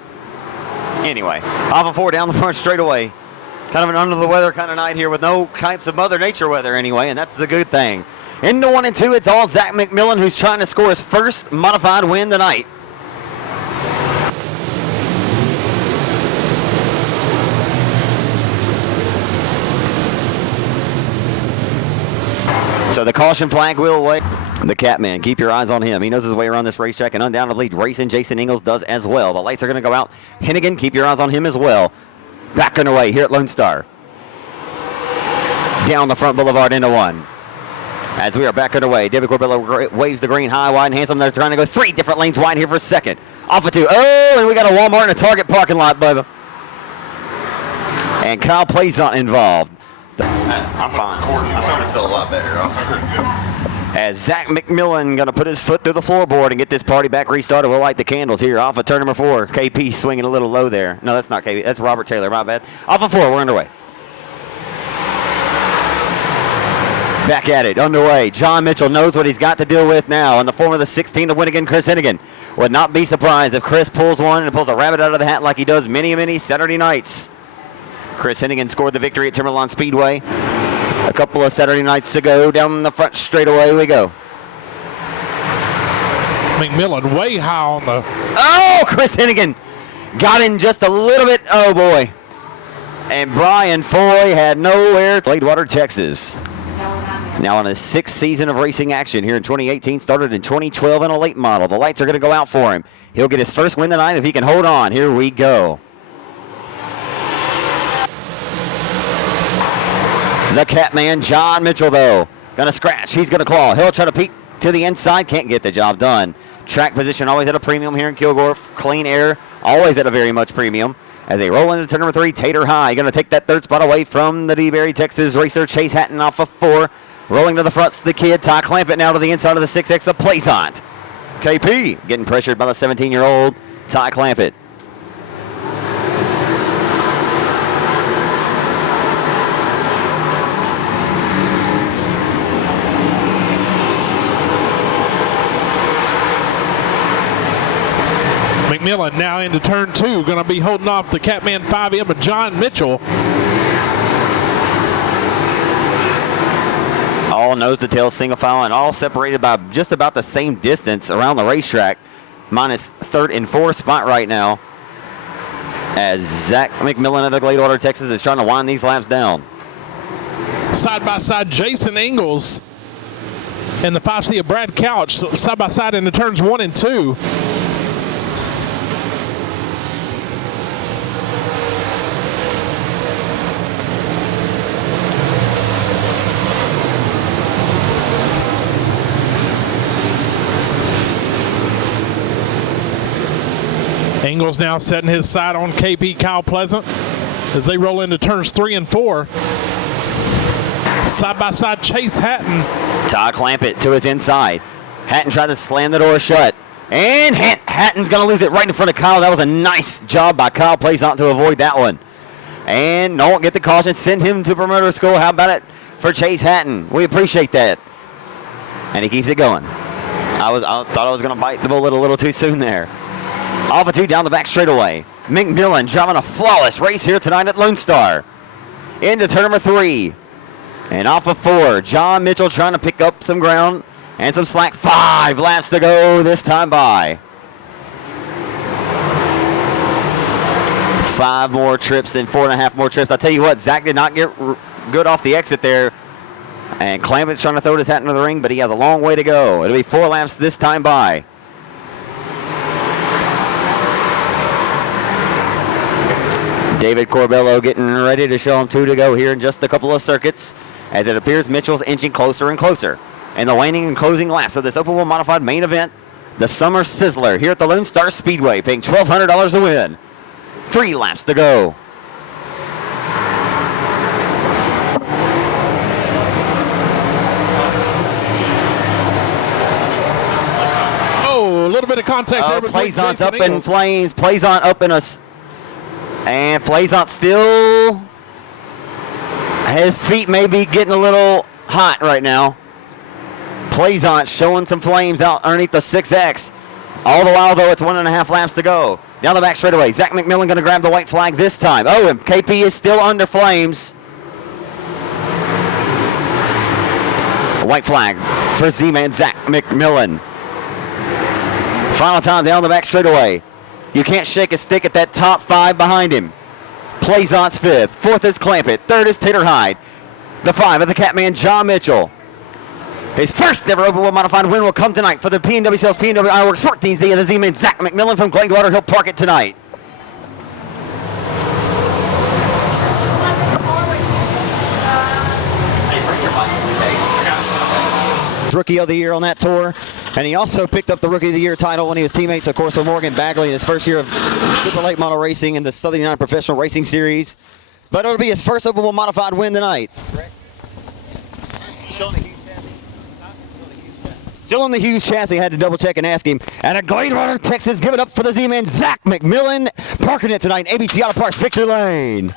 Anyway, off of 4 down the front straightaway. Kind of an under the weather kind of night here with no types of Mother Nature weather anyway, and that's a good thing. Into 1 and 2, it's all Zach McMillan who's trying to score his first modified win tonight. So the caution flag will wave. The Catman, keep your eyes on him. He knows his way around this racetrack, and undoubtedly racing Jason Ingles does as well. The lights are going to go out. Hennigan, keep your eyes on him as well. Back underway here at Lone Star. Down the front boulevard into 1. As we are back underway, David Corbello waves the green high, wide, and handsome. They're trying to go 3 different lanes wide here for 2nd. Off of 2. Oh, and we got a Walmart and a Target parking lot, bubba. And Kyle Plaisant involved. I'm fine. I'm starting to feel a lot better. As Zach McMillan going to put his foot through the floorboard and get this party back restarted. We'll light the candles here off of turn number 4. KP swinging a little low there. No, that's not KP. That's Robert Taylor. My bad. Off of 4. We're underway. Back at it. Underway. John Mitchell knows what he's got to deal with now in the form of the 16 to Winnigan, Chris Hennigan. Would not be surprised if Chris pulls one and pulls a rabbit out of the hat like he does many Saturday nights. Chris Hennigan scored the victory at Lonestar Speedway a couple of Saturday nights ago. Down the front straightaway we go. McMillan way high on the... Oh, Chris Hennigan got in just a little bit. Oh, boy. And Brian Foy had nowhere. Gladewater, Texas. Now on his 6th season of racing action here in 2018. Started in 2012 in a late model. The lights are going to go out for him. He'll get his first win tonight if he can hold on. Here we go. The Catman, John Mitchell, though. Going to scratch. He's going to claw. He'll try to peek to the inside. Can't get the job done. Track position always at a premium here in Kilgore. Clean air always at a very much premium. As they roll into turn number 3, Tater High. Going to take that 3rd spot away from the DeBerry, Texas racer Chase Hatton off of 4. Rolling to the front's the kid. Ty Clampett now to the inside of the 6X. The Plaisant. KP getting pressured by the 17-year-old Ty Clampett. McMillan now into turn 2. Going to be holding off the Catman 5M of John Mitchell. All nose to tail single file and all separated by just about the same distance around the racetrack. Minus third and fourth spot right now, as Zach McMillan out of Gladewater, Texas is trying to wind these laps down. Side by side, Jason Ingalls and the 5C of Brad Couch, side by side into turns 1 and 2. Ingalls now setting his sight on KP Kyle Pleasant as they roll into turns 3 and 4. Side by side, Chase Hatton. Todd Clampett to his inside. Hatton tried to slam the door shut. And Hatton's going to lose it right in front of Kyle. That was a nice job by Kyle Pleasant to avoid that one. And don't get the caution. Send him to promoter school. How about it for Chase Hatton? We appreciate that. And he keeps it going. I thought I was going to bite the bullet a little too soon there. Off of 2 down the back straightaway. McMillan driving a flawless race here tonight at Lone Star. Into turn number 3. And off of 4, John Mitchell trying to pick up some ground and some slack. 5 laps to go this time by. 5 more trips and 4.5 more trips. I'll tell you what, Zach did not get good off the exit there. And Clampett's trying to throw his hat into the ring, but he has a long way to go. It'll be 4 laps this time by. David Corbello getting ready to show him 2 to go here in just a couple of circuits, as it appears Mitchell's inching closer and closer. In the waning and closing laps of this Open Wheel Modified main event, the Summer Sizzler here at the Lonestar Speedway, paying $1,200 to win. 3 laps to go. Oh, a little bit of contact there. Plaisant's up in flames. Plaisant up in a... And Plaisant still, his feet may be getting a little hot right now. Plaisant showing some flames out underneath the 6X. All the while, though, it's 1.5 laps to go. Down the back straightaway, Zach McMillan going to grab the white flag this time. Oh, and KP is still under flames. White flag for Z-Man Zach McMillan. Final time down the back straightaway. You can't shake a stick at that top 5 behind him. Plaisant's 5th. 4th is Clampett. 3rd is Tater Hyde. The 5 of the Catman, John Mitchell. His first ever Open Wheel Modified win will come tonight for the P&W Sales P&W Ironworks 14Z of the Z-Man Zach McMillan from Gladewater. He'll park it tonight. Rookie of the Year on that tour, and he also picked up the Rookie of the Year title when he was teammates, of course, with Morgan Bagley in his first year of Super Late Model Racing in the Southern United Professional Racing Series. But it'll be his first Open Wheel Modified win tonight. Correct. Still in the huge chassis. Had to double check and ask him. And a Gladewater, Texas, give it up for the Z-Man Zach McMillan, parking it tonight in ABC Auto Parts Victory Lane.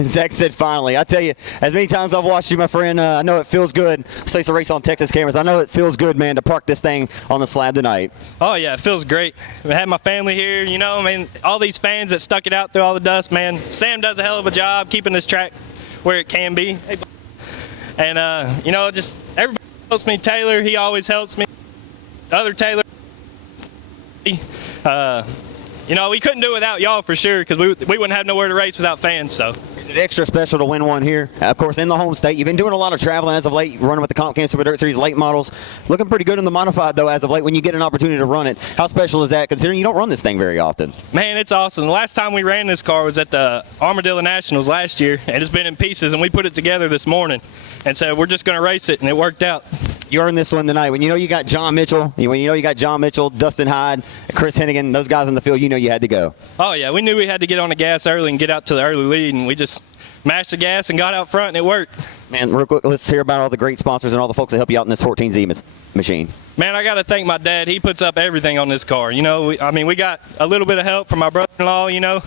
Zach said finally. I tell you, as many times I've watched you, my friend, I know it feels good. Stays the race on Texas cameras. I know it feels good, man, to park this thing on the slab tonight. Oh, yeah, it feels great. I had my family here, you know, I mean, all these fans that stuck it out through all the dust, man. Sam does a hell of a job keeping this track where it can be. And, you know, just everybody helps me. Taylor, he always helps me. The other Taylor, you know, we couldn't do it without y'all for sure, because we wouldn't have nowhere to race without fans, so. It's extra special to win one here. Of course, in the home state. You've been doing a lot of traveling as of late, running with the Comp Cam Super Dirt Series late models. Looking pretty good in the modified, though, as of late when you get an opportunity to run it. How special is that, considering you don't run this thing very often? Man, it's awesome. The last time we ran this car was at the Armadillo Nationals last year, and it's been in pieces, and we put it together this morning. And so we're just going to race it, and it worked out. You earned this one tonight. When you know you got John Mitchell, Dustin Hyde, Chris Hennigan, those guys in the field, you know you had to go. Oh, yeah. We knew we had to get on the gas early and get out to the early lead, and we just mashed the gas and got out front, and it worked. Man, real quick, let's hear about all the great sponsors and all the folks that help you out in this 14Z machine. Man, I got to thank my dad. He puts up everything on this car. You know, we got a little bit of help from my brother-in-law, you know,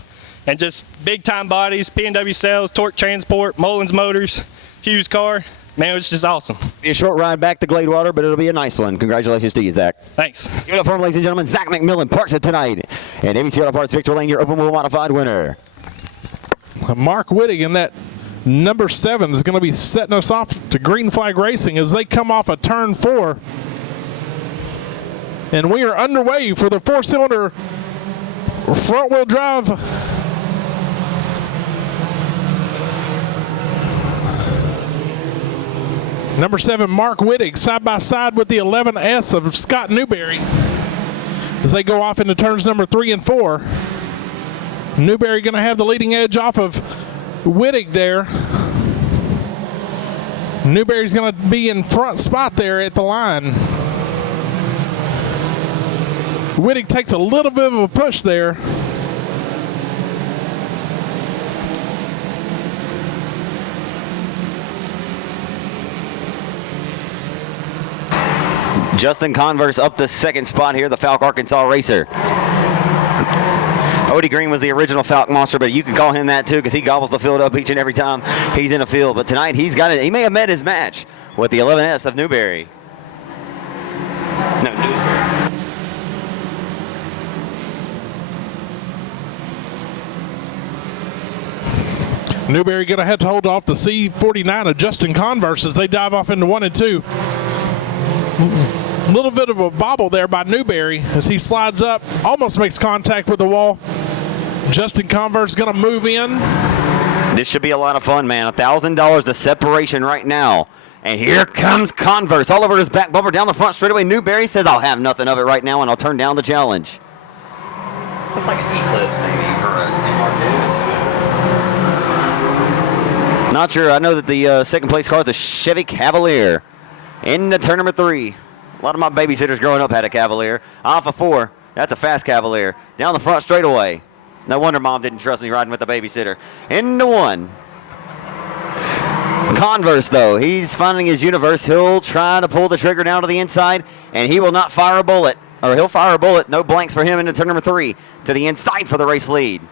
and just big-time bodies, P&W Sales, Torque Transport, Mullins Motors, Hughes Car. man, it was just awesome. Be a short ride back to Gladewater, but it'll be a nice one. Congratulations to you, Zach. Thanks. Uniform, ladies and gentlemen, Zach McMillan parks it tonight. And ABC Auto Parts Victor Lane, your open wheel modified winner. Mark Wittig in that number 7 is going to be setting us off to green flag racing as they come off of turn 4. And we are underway for the 4-cylinder front wheel drive. Number 7, Mark Wittig, side by side with the 11S of Scott Newberry as they go off into turns number 3 and 4. Newberry going to have the leading edge off of Wittig there. Newberry's going to be in front spot there at the line. Wittig takes a little bit of a push there. Justin Converse up to second spot here, the Falk Arkansas racer. Odie Green was the original Falk monster, but you can call him that too because he gobbles the field up each and every time he's in a field. But tonight he's got it. He may have met his match with the 11S of Newberry. No, Newberry. Newberry going to have to hold off the C49 of Justin Converse as they dive off into 1 and 2. A little bit of a bobble there by Newberry as he slides up, almost makes contact with the wall. Justin Converse going to move in. This should be a lot of fun, man. $1,000 the separation right now. And here comes Converse all over his back bumper down the front straightaway. Newberry says, I'll have nothing of it right now, and I'll turn down the challenge. It's like an Eclipse, maybe, or an MR2. Not sure. I know that the second place car is a Chevy Cavalier. Into turn number 3. A lot of my babysitters growing up had a Cavalier. Off of 4. That's a fast Cavalier. Down the front straightaway. No wonder Mom didn't trust me riding with the babysitter. Into 1. Converse, though, he's finding his universe. He'll try to pull the trigger down to the inside, and he will not fire a bullet. Or he'll fire a bullet. No blanks for him into turn number 3. To the inside for the race lead.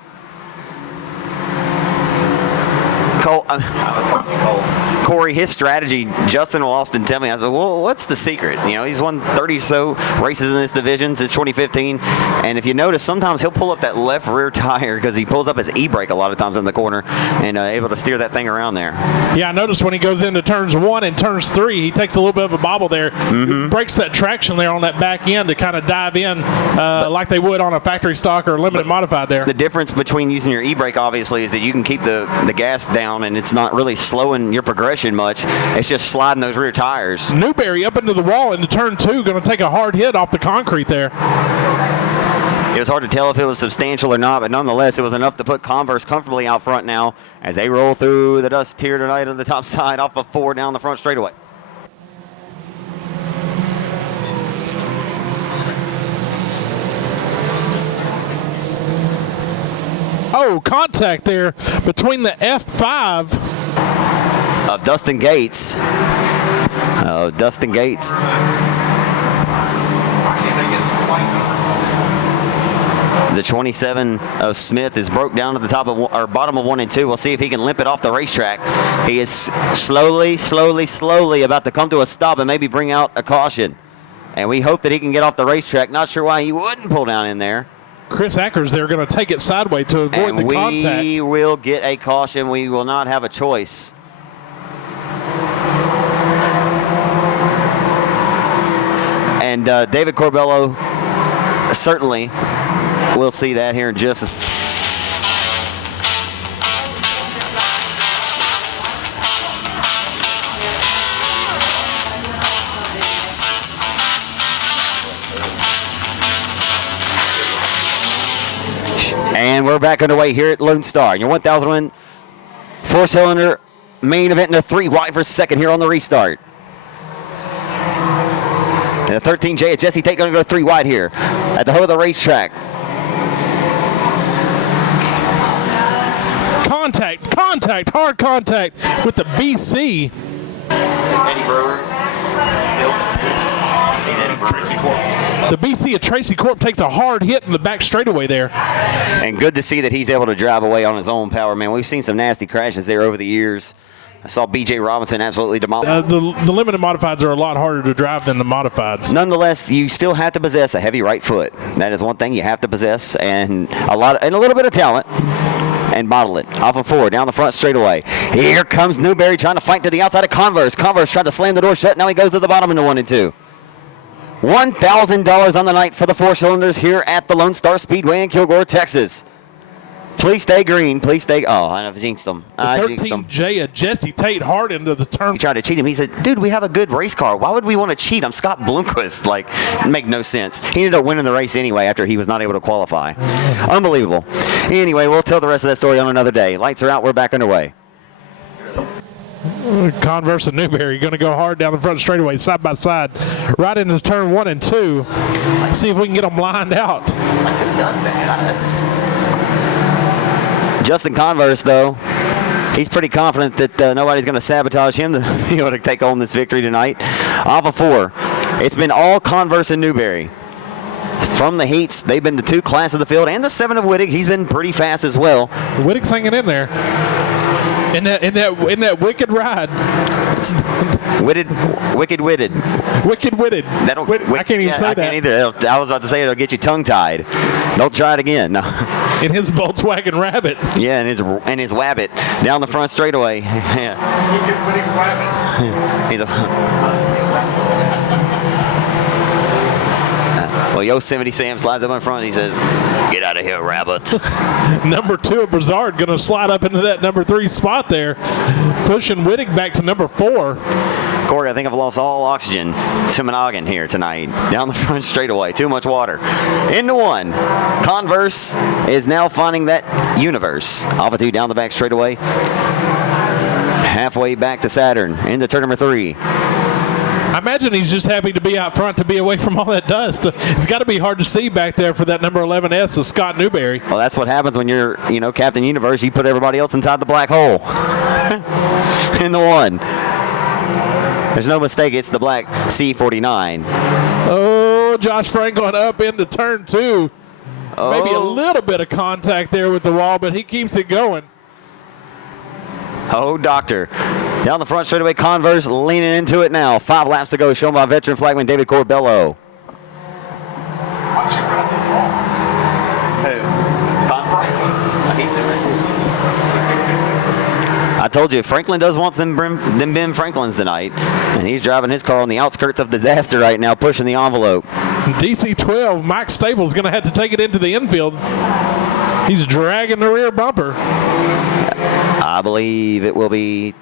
Corey, his strategy, Justin will often tell me, I said, well, what's the secret? You know, he's won 30 so races in this division since 2015. And if you notice, sometimes he'll pull up that left rear tire because he pulls up his e-brake a lot of times in the corner and able to steer that thing around there. Yeah, I noticed when he goes into turns 1 and turns 3, he takes a little bit of a bobble there. Breaks that traction there on that back end to kind of dive in like they would on a factory stock or limited modified there. The difference between using your e-brake, obviously, is that you can keep the gas down and it's not really slowing your progression much. It's just sliding those rear tires. Newberry up into the wall into turn 2, going to take a hard hit off the concrete there. It was hard to tell if it was substantial or not, but nonetheless, it was enough to put Converse comfortably out front now as they roll through the dust here tonight on the top side off of 4 down the front straightaway. Oh, contact there between the F5 of Dustin Gates. The 27 of Smith is broke down to the top of or bottom of 1 and 2. We'll see if he can limp it off the racetrack. He is slowly about to come to a stop and maybe bring out a caution. And we hope that he can get off the racetrack. Not sure why he wouldn't pull down in there. Chris Ackers, they're going to take it sideways to avoid the contact. We will get a caution. We will not have a choice. And David Corbello certainly will see that here in just a And we're back underway here at Lone Star. Your 1,000 4-cylinder main event in the 3 wide for second here on the restart. And the 13J at Jesse Tate going to go 3 wide here at the home of the racetrack. Hard contact with the BC. Eddie Brewer. The BC of Tracy Corp takes a hard hit in the back straightaway there. And good to see that he's able to drive away on his own power, man. We've seen some nasty crashes there over the years. I saw B.J. Robinson absolutely demolish. The limited modifieds are a lot harder to drive than the modifieds. Nonetheless, you still have to possess a heavy right foot. That is one thing you have to possess, and a little bit of talent. And model it off of 4 down the front straightaway. Here comes Newberry trying to fight to the outside of Converse. Converse tried to slam the door shut. Now he goes to the bottom into 1 and 2. $1,000 on the night for the 4 cylinders here at the Lonestar Speedway in Kilgore, Texas. Please stay green. Please stay. Oh, I've jinxed them. I jinxed them. 13J of Jesse Tate hard into the turn. He tried to cheat him. He said, dude, we have a good race car. Why would we want to cheat? I'm Scott Bloomquist. Like, it make no sense. He ended up winning the race anyway after he was not able to qualify. Unbelievable. Anyway, we'll tell the rest of that story on another day. Lights are out. We're back underway. Converse and Newberry going to go hard down the front straightaway, side by side, right into turn 1 and 2. See if we can get them lined out. Like, who does that? Justin Converse, though, he's pretty confident that nobody's going to sabotage him to be able to take home this victory tonight. Off of 4, it's been all Converse and Newberry. From the heats, they've been the 2 class of the field, and the 7 of Wittig. He's been pretty fast as well. Wittig's hanging in there. In that wicked ride. Wicked witted. I can't even say I that. Can't either. I was about to say it'll get you tongue-tied. Don't try it again. No. In his Volkswagen Rabbit. Yeah, and his Wabbit down the front straightaway. Yeah. He's well, Yosemite Sam slides up in front. He says, "Get out of here, rabbit." Number 2 of Brazard going to slide up into that number 3 spot there, pushing Wittig back to number 4. Corey, I think I've lost all oxygen to my noggin here tonight. Down the front straightaway, too much water. Into 1. Converse is now finding that universe. Off of 2 down the back straightaway. Halfway back to Saturn. Into turn number 3. I imagine he's just happy to be out front, to be away from all that dust. It's got to be hard to see back there for that number 11S of Scott Newberry. Well, that's what happens when you're, Captain Universe. You put everybody else inside the black hole. In the 1. There's no mistake. It's the black C49. Oh, Josh Franklin up into turn 2. Oh. Maybe a little bit of contact there with the wall, but he keeps it going. Oh, doctor. Down the front straightaway, Converse leaning into it now. 5 laps to go, shown by veteran flagman David Corbello. Watch you run this wall. Who? I told you, Franklin does want them Ben Franklins tonight, and he's driving his car on the outskirts of disaster right now, pushing the envelope. DC-12, Mike Staples going to have to take it into the infield. He's dragging the rear bumper. I believe it will be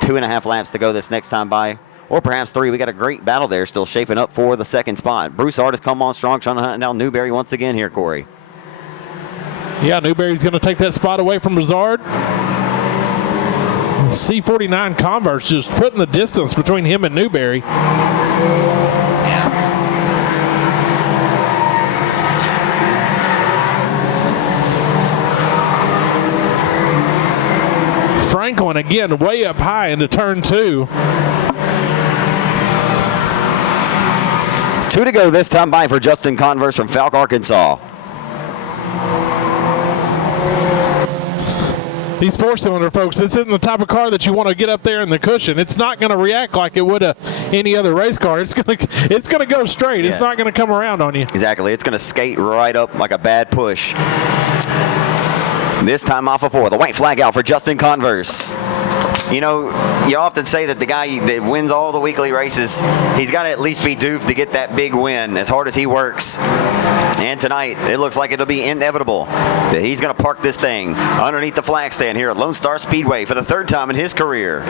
2.5 laps to go this next time by, or perhaps 3. We got a great battle there still shaping up for the second spot. Broussard has come on strong, trying to hunt down Newberry once again here, Corey. Yeah, Newberry's going to take that spot away from Broussard. C49 Converse just putting the distance between him and Newberry. Franklin again way up high into turn 2. 2 to go this time by for Justin Converse from Falk, Arkansas. These 4-cylinder folks, this isn't the type of car that you want to get up there in the cushion. It's not going to react like it would any other race car. It's going to go straight. Yeah. It's not going to come around on you. Exactly. It's going to skate right up like a bad push. This time off of 4. The white flag out for Justin Converse. You often say that the guy that wins all the weekly races, he's got to at least be due to get that big win as hard as he works. And tonight, it looks like it'll be inevitable that he's going to park this thing underneath the flag stand here at Lonestar Speedway for the 3rd time in his career.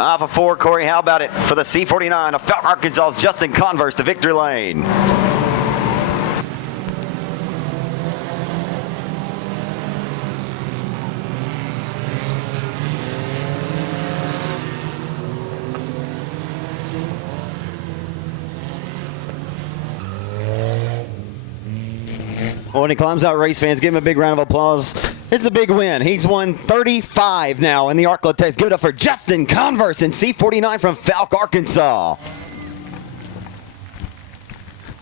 Off of 4, Corey, how about it for the C49 of Falk, Arkansas's Justin Converse to victory lane. When he climbs out, race fans, give him a big round of applause. This is a big win. He's won 35 now in the ARCLA Test. Give it up for Justin Converse in C49 from Falk, Arkansas.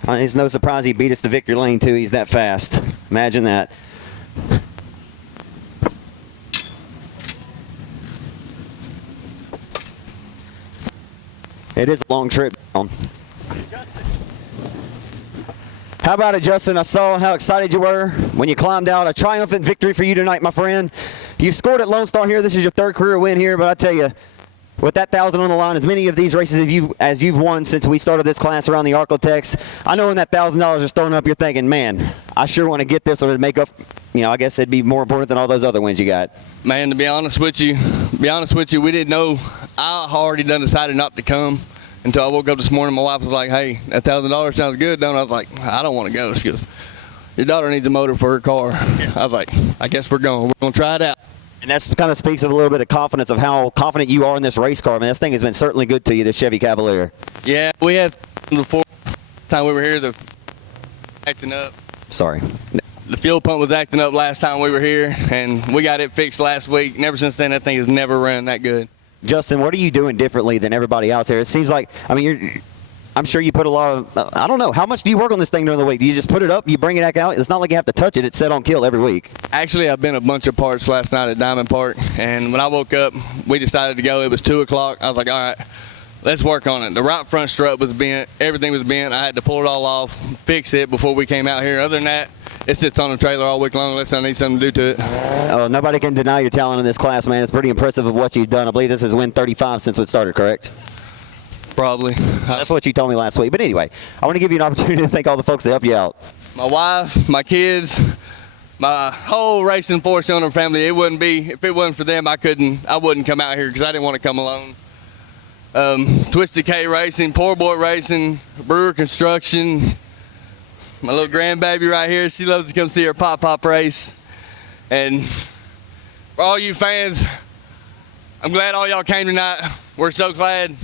It's no surprise he beat us to victory lane, too. He's that fast. Imagine that. It is a long trip down. How about it, Justin? I saw how excited you were when you climbed out. A triumphant victory for you tonight, my friend. You've scored at Lone Star here. This is your third career win here, but I tell you, with that 1,000 on the line, as many of these races as you've won since we started this class around the Arklatex, I know when that $1,000 is thrown up, you're thinking, man, I sure want to get this one to make up. You know, I guess it'd be more important than all those other wins you got. Man, to be honest with you, we didn't know. I already done decided not to come until I woke up this morning. My wife was like, hey, that $1,000 sounds good, don't it? I was like, I don't want to go. She goes, your daughter needs a motor for her car. I was like, I guess we're going to try it out. And that kind of speaks of a little bit of confidence of how confident you are in this race car. I mean, this thing has been certainly good to you, this Chevy Cavalier. Yeah, we had before time we were here, the acting up. Sorry. The fuel pump was acting up last time we were here, and we got it fixed last week. And ever since then, that thing has never run that good. Justin, what are you doing differently than everybody else here? It seems like, I mean, I'm sure you put a lot of, I don't know, how much do you work on this thing during the week? Do you just put it up, you bring it back out? It's not like you have to touch it. It's set on kill every week. Actually, I've been a bunch of parts last night at Diamond Park, and when I woke up, we decided to go. It was 2 o'clock. I was like, all right, let's work on it. The right front strut was bent. Everything was bent. I had to pull it all off, fix it before we came out here. Other than that, it sits on the trailer all week long unless I need something to do to it. Oh, nobody can deny your talent in this class, man. It's pretty impressive of what you've done. I believe this is win 35 since it started, correct? Probably. That's what you told me last week. But anyway, I want to give you an opportunity to thank all the folks that help you out. My wife, my kids, my whole racing Force owner family. It wouldn't be, if it wasn't for them, I wouldn't come out here because I didn't want to come alone. Twisted K Racing, Poor Boy Racing, Brewer Construction. My little grandbaby right here, she loves to come see her pop race. And for all you fans, I'm glad all y'all came tonight. We're so glad.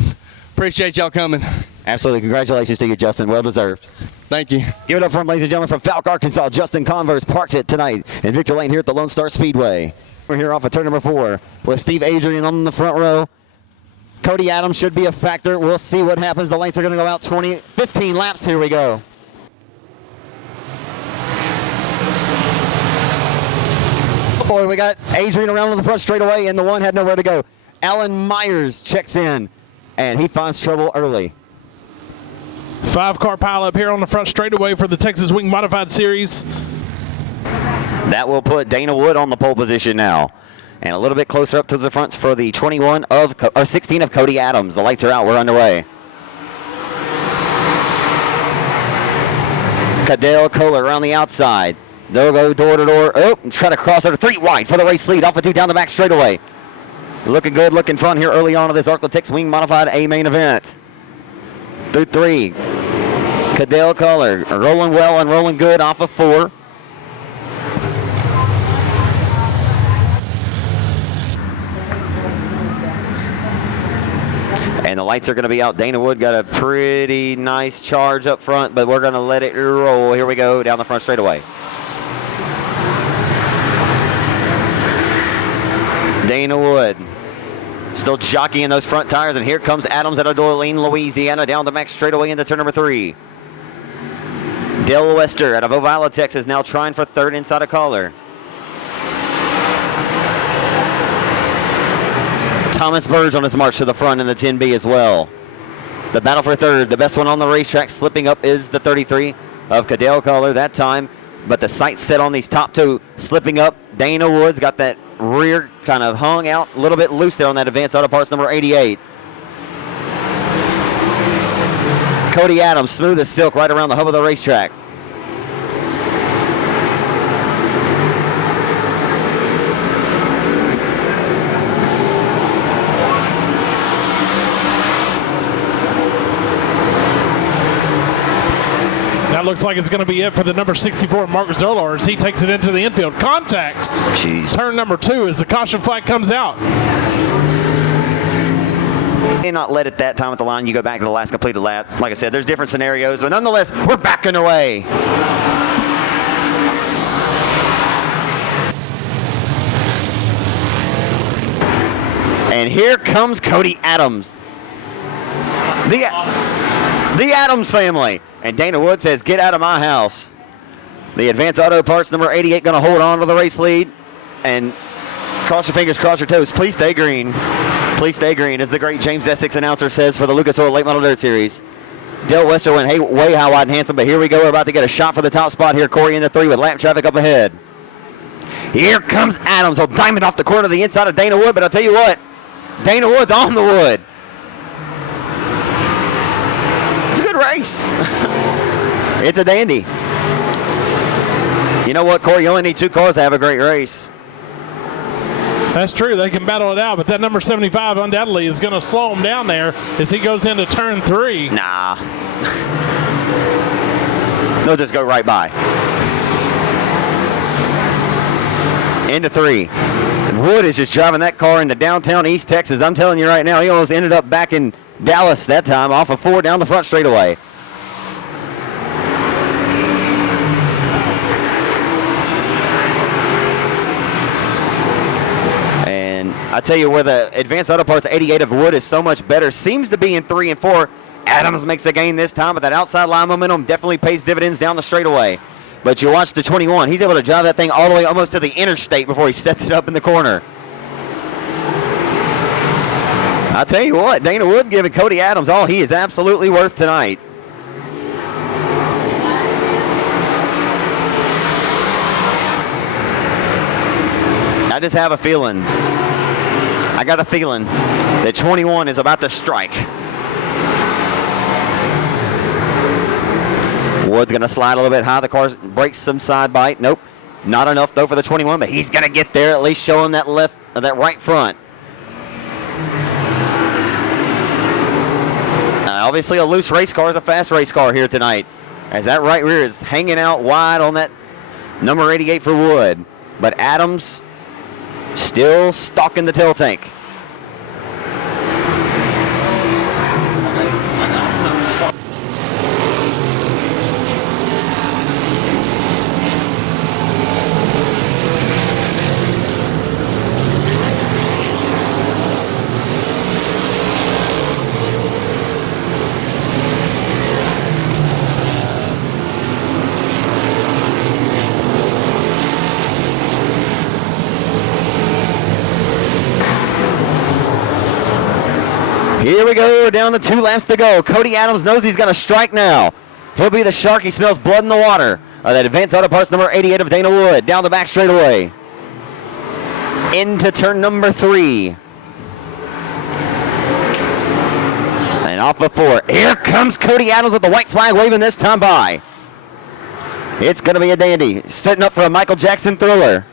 Appreciate y'all coming. Absolutely. Congratulations to you, Justin. Well deserved. Thank you. Give it up for him, ladies and gentlemen, from Falk, Arkansas. Justin Converse parks it tonight in Victor Lane here at the Lonestar Speedway. We're here off of turn number 4 with Steve Adrian on the front row. Cody Adams should be a factor. We'll see what happens. The lanes are going to go out 15 laps. Here we go. Boy, we got Adrian around on the front straightaway, and the one had nowhere to go. Alan Myers checks in, and he finds trouble early. 5-car pileup here on the front straightaway for the Texas Wing Modified Series. That will put Dana Wood on the pole position now. And a little bit closer up to the front for the 16 of Cody Adams. The lights are out. We're underway. Cadell Kohler around the outside. They'll go door to door. Oh, and try to cross over 3 wide for the race lead. Off of 2 down the back straightaway. Looking good, looking fun here early on in this Arklatex Wing Modified A main event. Through 3. Cadell Kohler rolling well and rolling good off of 4. And the lights are going to be out. Dana Wood got a pretty nice charge up front, but we're going to let it roll. Here we go down the front straightaway. Dana Wood still jockeying those front tires, and here comes Adams out of Dorleen, Louisiana, down the back straightaway into turn number 3. Dale Wester out of Ovallah, Texas, now trying for 3rd inside of Kohler. Thomas Burge on his march to the front in the 10B as well. The battle for 3rd, the best one on the racetrack, slipping up is the 33 of Cadell Kohler that time, but the sights set on these top 2, slipping up. Dana Woods got that rear kind of hung out a little bit loose there on that Advanced Auto Parts number 88. Cody Adams, smooth as silk right around the hub of the racetrack. That looks like it's going to be it for the number 64, Mark Zolar, as he takes it into the infield. Contact. Jeez. Turn number 2 as the caution flag comes out. And not let it that time at the line. You go back to the last completed lap. Like I said, there's different scenarios, but nonetheless, we're back underway. And here comes Cody Adams. The Adams family. And Dana Wood says, get out of my house. The Advanced Auto Parts number 88 going to hold on to the race lead. And cross your fingers, cross your toes. Please stay green. Please stay green, as the great James Essex announcer says for the Lucas Oil Late Model Dirt Series. Dale Wester went way high, wide, and handsome, but here we go. We're about to get a shot for the top spot here. Corey in the 3 with lap traffic up ahead. Here comes Adams. He'll diamond off the corner of the inside of Dana Wood, but I'll tell you what, Dana Wood's on the wood. It's a good race. It's a dandy. You know what, Corey? You only need 2 cars to have a great race. That's true. They can battle it out, but that number 75 undoubtedly is going to slow him down there as he goes into turn 3. Nah. They'll just go right by. Into 3. And Wood is just driving that car into downtown East Texas. I'm telling you right now, he almost ended up back in Dallas that time off of 4 down the front straightaway. I tell you where the Advanced Auto Parts 88 of Wood is so much better. Seems to be in 3 and 4. Adams makes a gain this time, but that outside line momentum definitely pays dividends down the straightaway. But you watch the 21. He's able to drive that thing all the way almost to the interstate before he sets it up in the corner. I tell you what, Dana Wood giving Cody Adams all he is absolutely worth tonight. I just have a feeling. I got a feeling that 21 is about to strike. Wood's going to slide a little bit high. The car breaks some side bite. Nope. Not enough, though, for the 21, but he's going to get there, at least showing that that right front. Obviously, a loose race car is a fast race car here tonight, as that right rear is hanging out wide on that number 88 for Wood. But Adams still stalking the tail tank. Here we go, down to 2 laps to go. Cody Adams knows he's going to strike now. He'll be the shark. He smells blood in the water. That Advanced Auto Parts number 88 of Dana Wood. Down the back straightaway. Into turn number 3. And off of 4. Here comes Cody Adams with the white flag waving this time by. It's going to be a dandy. Setting up for a Michael Jackson thriller.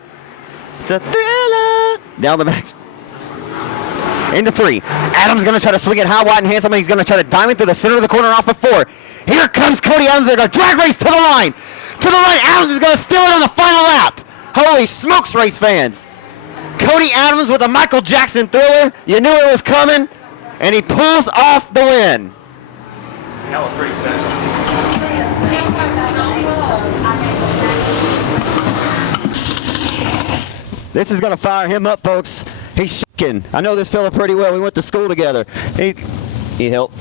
It's a thriller. Down the back. Into 3. Adams going to try to swing it high, wide, and handsome. He's going to try to diamond through the center of the corner off of 4. Here comes Cody Adams. They're going to drag race to the line. To the line. Adams is going to steal it on the final lap. Holy smokes, race fans. Cody Adams with a Michael Jackson thriller. You knew it was coming. And he pulls off the win. That was pretty special. This is going to fire him up, folks. He's shaking. I know this fella pretty well. We went to school together. He helped.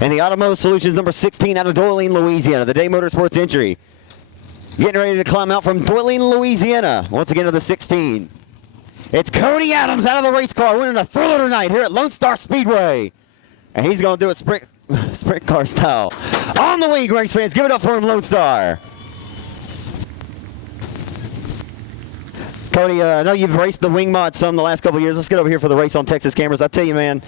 And the Automotive Solutions number 16 out of Doylean, Louisiana. The Day Motorsports entry. Getting ready to climb out from Doylean, Louisiana. Once again to the 16. It's Cody Adams out of the race car winning a thriller tonight here at Lonestar Speedway. And he's going to do it sprint car style. On the lead, race fans. Give it up for him, Lone Star. Cody, I know you've raced the wing mod some the last couple of years. Let's get over here for the race on Texas cameras. I tell you, man,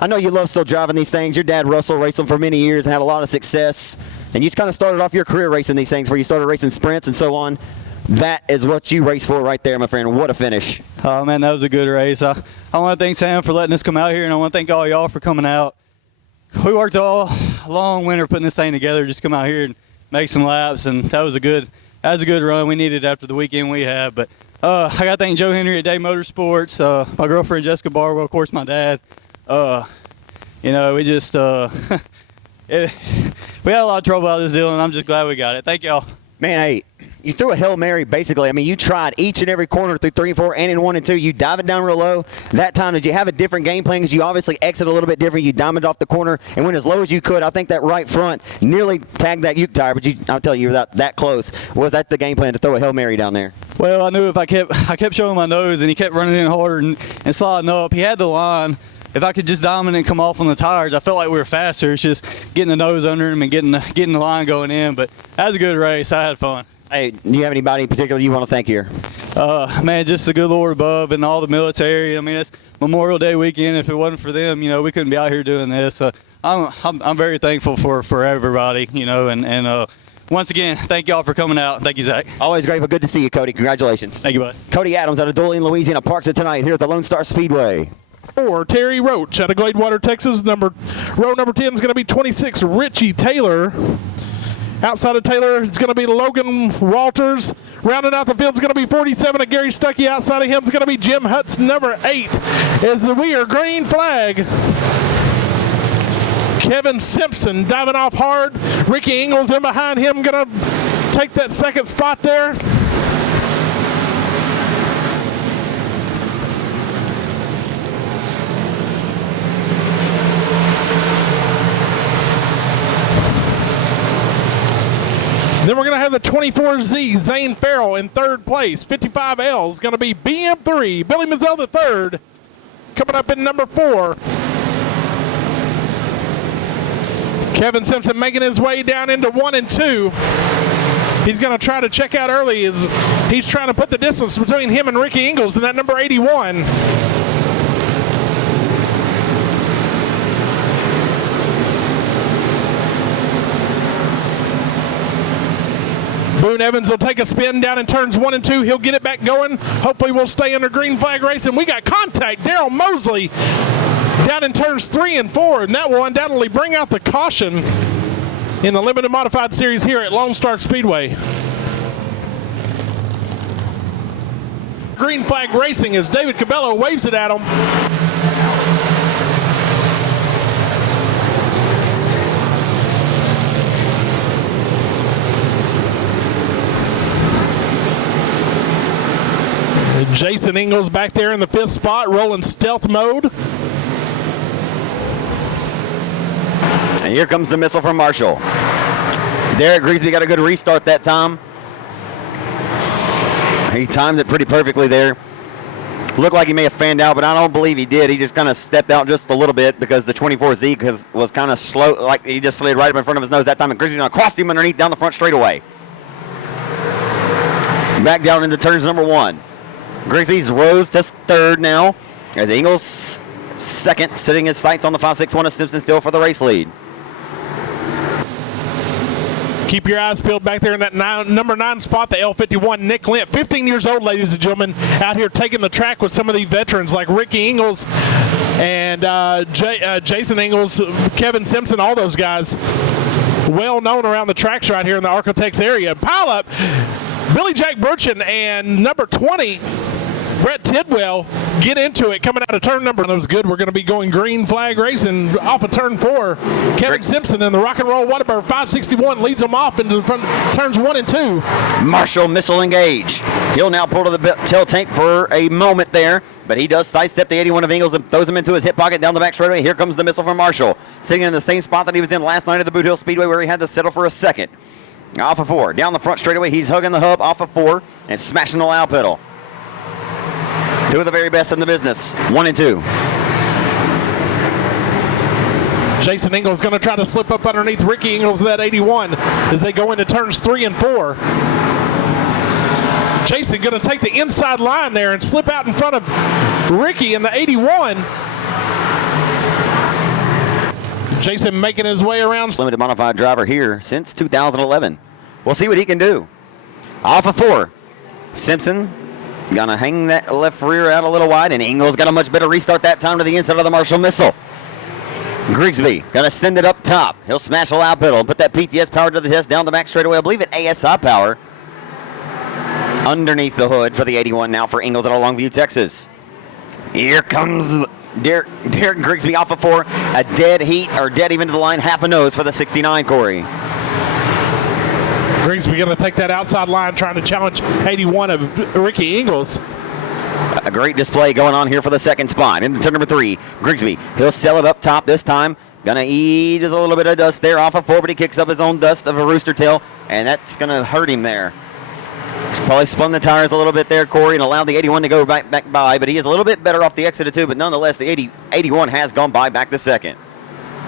I know you love still driving these things. Your dad, Russell, raced them for many years and had a lot of success. And you just kind of started off your career racing these things where you started racing sprints and so on. That is what you race for right there, my friend. What a finish. Oh, man, that was a good race. I want to thank Sam for letting us come out here, and I want to thank all y'all for coming out. We worked all long winter putting this thing together, just come out here and make some laps, and that was a good run. We needed it after the weekend we had. But I got to thank Joe Henry at Day Motorsports, my girlfriend Jessica Barwell, of course, my dad. We just we had a lot of trouble out of this deal, and I'm just glad we got it. Thank y'all. Man, hey, you threw a Hail Mary, basically. I mean, you tried each and every corner through 3 and 4 and in 1 and 2. You dive it down real low. That time, did you have a different game plan? Because you obviously exit a little bit different. You diamond off the corner and went as low as you could. I think that right front nearly tagged that uke tire, but I'll tell you, that close. Was that the game plan, to throw a Hail Mary down there? Well, I knew if I kept showing my nose and he kept running in harder and sliding up, he had the line. If I could just dominate and come off on the tires, I felt like we were faster. It's just getting the nose under him and getting the line going in. But that was a good race. I had fun. Hey, do you have anybody in particular you want to thank here? Man, just the good Lord above and all the military. I mean, it's Memorial Day weekend. If it wasn't for them, we couldn't be out here doing this. I'm very thankful for everybody, and once again, thank y'all for coming out. Thank you, Zach. Always grateful. Good to see you, Cody. Congratulations. Thank you, bud. Cody Adams out of Dolan, Louisiana, parks it tonight here at the Lonestar Speedway. 4, Terry Roach out of Gladewater, Texas. Row number 10 is going to be 26, Richie Taylor. Outside of Taylor is going to be Logan Walters. Rounding out the field is going to be 47 of Gary Stuckey. Outside of him is going to be Jim Hudson, number 8. As we are green flag. Kevin Simpson diving off hard. Ricky Ingles in behind him, going to take that second spot there. Then we're going to have the 24Z, Zane Farrell in 3rd place. 55L is going to be BM3, Billy Mazzell the 3rd, coming up in number 4. Kevin Simpson making his way down into 1 and 2. He's going to try to check out early as he's trying to put the distance between him and Ricky Ingles in that number 81. Boone Evans will take a spin down in turns 1 and 2. He'll get it back going. Hopefully we'll stay under green flag racing. We got contact. Daryl Mosley down in turns 3 and 4, and that will undoubtedly bring out the caution in the limited modified series here at Lonestar Speedway. Green flag racing as David Cabello waves it at him. Jason Ingles back there in the 5th spot, rolling stealth mode. And here comes the missile from Marshall. Derek Grigsby got a good restart that time. He timed it pretty perfectly there. Looked like he may have fanned out, but I don't believe he did. He just kind of stepped out just a little bit because the 24Z was kind of slow, like he just slid right up in front of his nose that time, and Grigsby crossed him underneath down the front straightaway. Back down into turns number 1. Grigsby's rose to 3rd now, as Ingles 2nd, sitting his sights on the 5.61 of Simpson still for the race lead. Keep your eyes peeled back there in that number 9 spot, the L51, Nick Lint, 15 years old, ladies and gentlemen, out here taking the track with some of these veterans like Ricky Ingles and Jason Ingles, Kevin Simpson, all those guys well known around the tracks right here in the Arcotex area. Pile up, Billy Jack Burchin and number 20, Brett Tidwell, get into it coming out of turn number. That was good. We're going to be going green flag racing off of turn 4. Kevin Simpson and the Rock and Roll Whataburger 561 leads them off into the front turns 1 and 2. Marshall missile engage. He'll now pull to the tail tank for a moment there, but he does sidestep the 81 of Ingles and throws him into his hip pocket down the back straightaway. Here comes the missile from Marshall, sitting in the same spot that he was in last night at the Boot Hill Speedway, where he had to settle for a 2nd. Off of 4, down the front straightaway, he's hugging the hub off of 4 and smashing the low pedal. 2 of the very best in the business, 1 and 2. Jason Ingles going to try to slip up underneath Ricky Ingles of that 81 as they go into turns 3 and 4. Jason going to take the inside line there and slip out in front of Ricky in the 81. Jason making his way around. Limited modified driver here since 2011. We'll see what he can do. Off of 4. Simpson gonna hang that left rear out a little wide, and Ingles got a much better restart that time to the inside of the Marshall missile. Grigsby gonna send it up top. He'll smash a loud pedal and put that PTS power to the test down the back straightaway. I believe it ASI power underneath the hood for the 81 now for Ingles out of Longview, Texas. Here comes Derek Grigsby off of 4. A dead heat, or dead even to the line, half a nose for the 69, Corey. Grigsby going to take that outside line, trying to challenge 81 of Ricky Ingles. A great display going on here for the second spot. In the turn number 3, Grigsby. He'll sell it up top this time. Gonna eat a little bit of dust there off of 4, but he kicks up his own dust of a rooster tail, and that's gonna hurt him there. He's probably spun the tires a little bit there, Corey, and allowed the 81 to go back by, but he is a little bit better off the exit of 2, but nonetheless, the 81 has gone by back to second.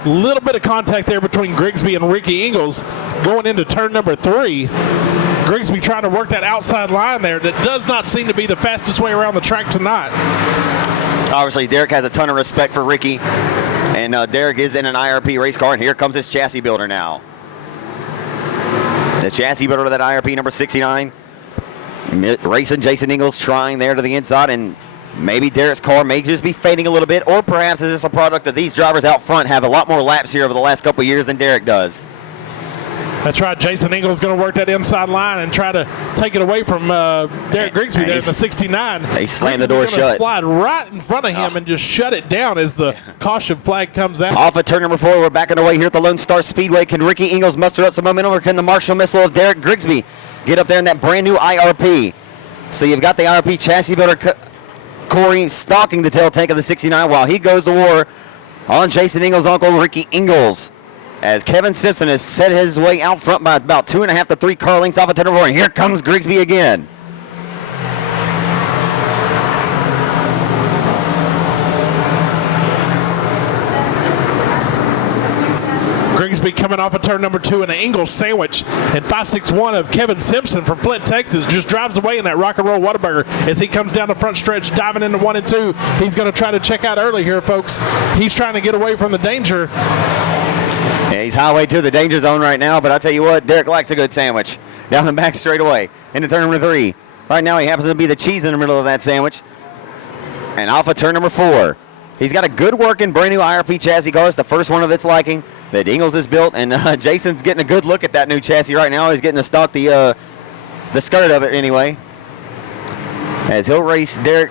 Little bit of contact there between Grigsby and Ricky Ingles going into turn number 3. Grigsby trying to work that outside line there. That does not seem to be the fastest way around the track tonight. Obviously, Derek has a ton of respect for Ricky, and Derek is in an IRP race car, and here comes his chassis builder now. The chassis builder of that IRP number 69, racing Jason Ingles, trying there to the inside, and maybe Derek's car may just be fading a little bit, or perhaps is this a product that these drivers out front have a lot more laps here over the last couple of years than Derek does. That's right. Jason Ingles going to work that inside line and try to take it away from Derek Grigsby there in the 69. They slam the door shut. Slide right in front of him and just shut it down as the caution flag comes out. Off of turn number 4, we're backing away here at the Lonestar Speedway. Can Ricky Ingles muster up some momentum, or can the Marshall missile of Derek Grigsby get up there in that brand new IRP? So you've got the IRP chassis builder, Corey, stalking the tail tank of the 69 while he goes to war on Jason Ingles' uncle, Ricky Ingles, as Kevin Simpson has set his way out front by about 2.5 to 3 car lengths off of turn number 4. And here comes Grigsby again. Grigsby coming off of turn number 2 in an Ingles sandwich, and 561 of Kevin Simpson from Flint, Texas just drives away in that rock and roll Whataburger as he comes down the front stretch, diving into 1 and 2. He's going to try to check out early here, folks. He's trying to get away from the danger. Yeah, he's highway to the danger zone right now, but I tell you what, Derek likes a good sandwich. Down the back straightaway into turn number 3. Right now he happens to be the cheese in the middle of that sandwich. And off of turn number 4. He's got a good working brand new IRP chassis car. It's the first one of its liking that Ingles has built, and Jason's getting a good look at that new chassis right now. He's getting to stock the skirt of it anyway, as he'll race Derek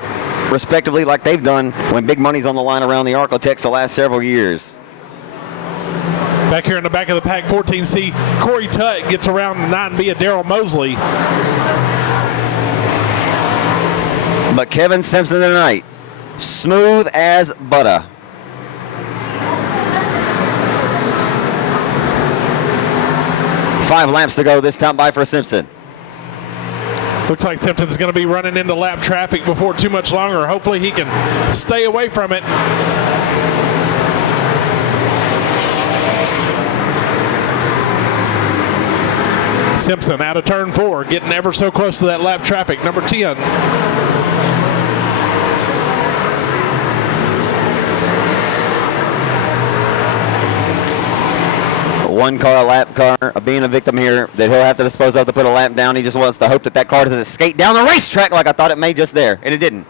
respectively like they've done when big money's on the line around the Architects the last several years. Back here in the back of the pack, 14C, Corey Tutt gets around 9B of Daryl Mosley. But Kevin Simpson tonight, smooth as butter. Five laps to go this time by for Simpson. Looks like Simpson's going to be running into lap traffic before too much longer. Hopefully he can stay away from it. Simpson out of turn 4, getting ever so close to that lap traffic. Number 10. One car, a lap car, being a victim here that he'll have to dispose of to put a lap down. He just wants to hope that that car doesn't skate down the racetrack like I thought it may just there, and it didn't.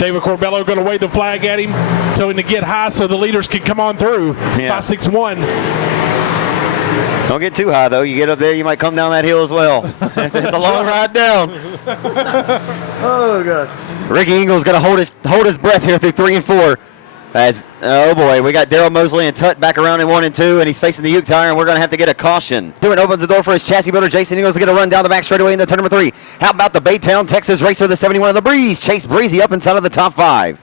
David Corbello going to wave the flag at him, telling him to get high so the leaders can come on through. Yeah. 561. Don't get too high, though. You get up there, you might come down that hill as well. It's a long ride down. Oh, God. Ricky Ingles going to hold his breath here through 3 and 4. As, oh boy, we got Daryl Mosley and Tutt back around in 1 and 2, and he's facing the Uke tire, and we're going to have to get a caution. Doing opens the door for his chassis builder, Jason Ingles, to get a run down the back straightaway into turn number 3. How about the Baytown, Texas racer, the 71 of the Breeze, Chase Breezy up inside of the top 5.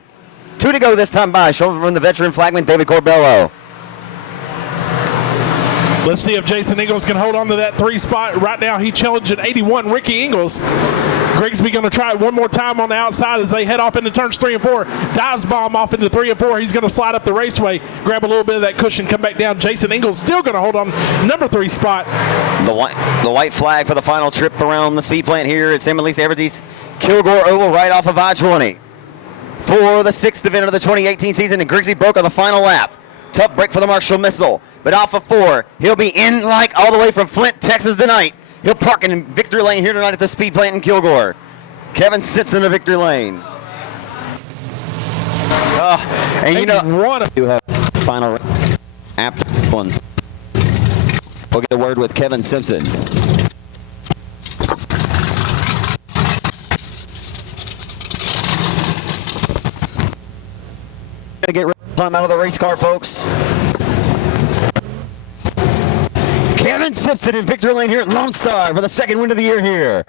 2 to go this time by, showing from the veteran flagman, David Corbello. Let's see if Jason Ingles can hold on to that 3 spot. Right now, he challenging 81, Ricky Ingles. Grigsby going to try it one more time on the outside as they head off into turns 3 and 4. Dives bomb off into 3 and 4. He's going to slide up the raceway, grab a little bit of that cushion, come back down. Jason Ingles still going to hold on number 3 spot. The white flag for the final trip around the speed plant here at San Luis Everty's Kilgore Oval right off of I-20. For the 6th event of the 2018 season, and Grigsby broke on the final lap. Tough break for the Marshall Missile, but off of 4. He'll be in like all the way from Flint, Texas tonight. He'll park in Victory Lane here tonight at the speed plant in Kilgore. Kevin Simpson of Victory Lane. And you know, you have final after one. We'll get a word with Kevin Simpson. Gonna get ready to climb out of the race car, folks. Kevin Simpson in victory lane here at Lone Star for the second win of the year here.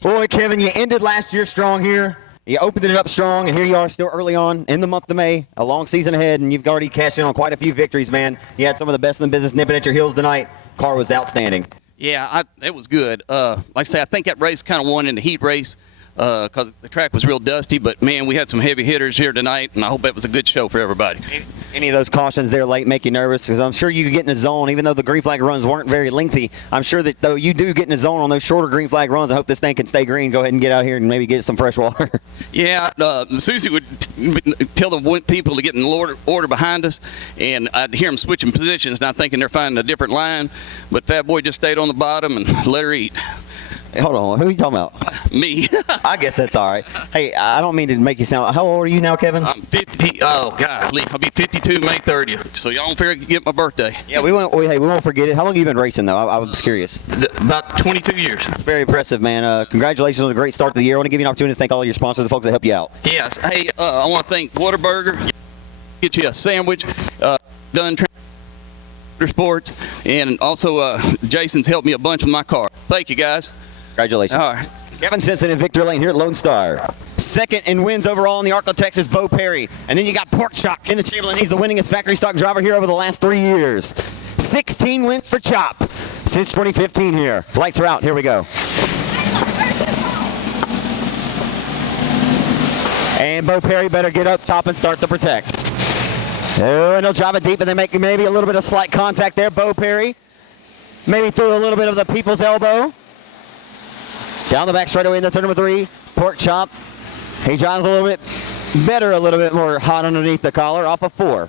Boy, Kevin, you ended last year strong here. You opened it up strong, and here you are still early on in the month of May, a long season ahead, and you've already cashed in on quite a few victories, man. You had some of the best in the business nipping at your heels tonight. Car was outstanding. Yeah, it was good. Like I say, I think that race kind of won in the heat race because the track was real dusty. But, man, we had some heavy hitters here tonight, and I hope it was a good show for everybody. Any of those cautions there late make you nervous? Because I'm sure you could get in the zone, even though the green flag runs weren't very lengthy. I'm sure that though you do get in the zone on those shorter green flag runs, I hope this thing can stay green. Go ahead and get out here and maybe get some fresh water. Yeah, Susie would tell the people to get in the order behind us, and I'd hear them switching positions, and I'm thinking they're finding a different line. But Fat Boy just stayed on the bottom and let her eat. Hey, hold on, who are you talking about? Me. I guess that's all right. Hey, I don't mean to make you sound. How old are you now, Kevin? I'm 50. Oh, God. I'll be 52 May 30th. So y'all don't forget my birthday. Yeah, we won't forget it. How long have you been racing, though? I was curious. About 22 years. Very impressive, man. Congratulations on a great start to the year. I want to give you an opportunity to thank all your sponsors, the folks that help you out. Yes. Hey, I want to thank Whataburger. Get you a sandwich. Done Sports. And also, Jason's helped me a bunch with my car. Thank you, guys. Congratulations. All right. Kevin Simpson in victory lane here at Lone Star. Second in wins overall in the ARCLA Texas, Bo Perry. And then you got Pork Chop in the Chamberlain. He's the winningest factory stock driver here over the last 3 years. 16 wins for Chop since 2015 here. Lights are out. Here we go. And Bo Perry better get up top and start to protect. Oh, and he'll drive it deep, and they make maybe a little bit of slight contact there. Bo Perry maybe threw a little bit of the people's elbow. Down the back straightaway into turn number 3. Pork Chop. He drives a little bit better, a little bit more hot underneath the collar off of 4.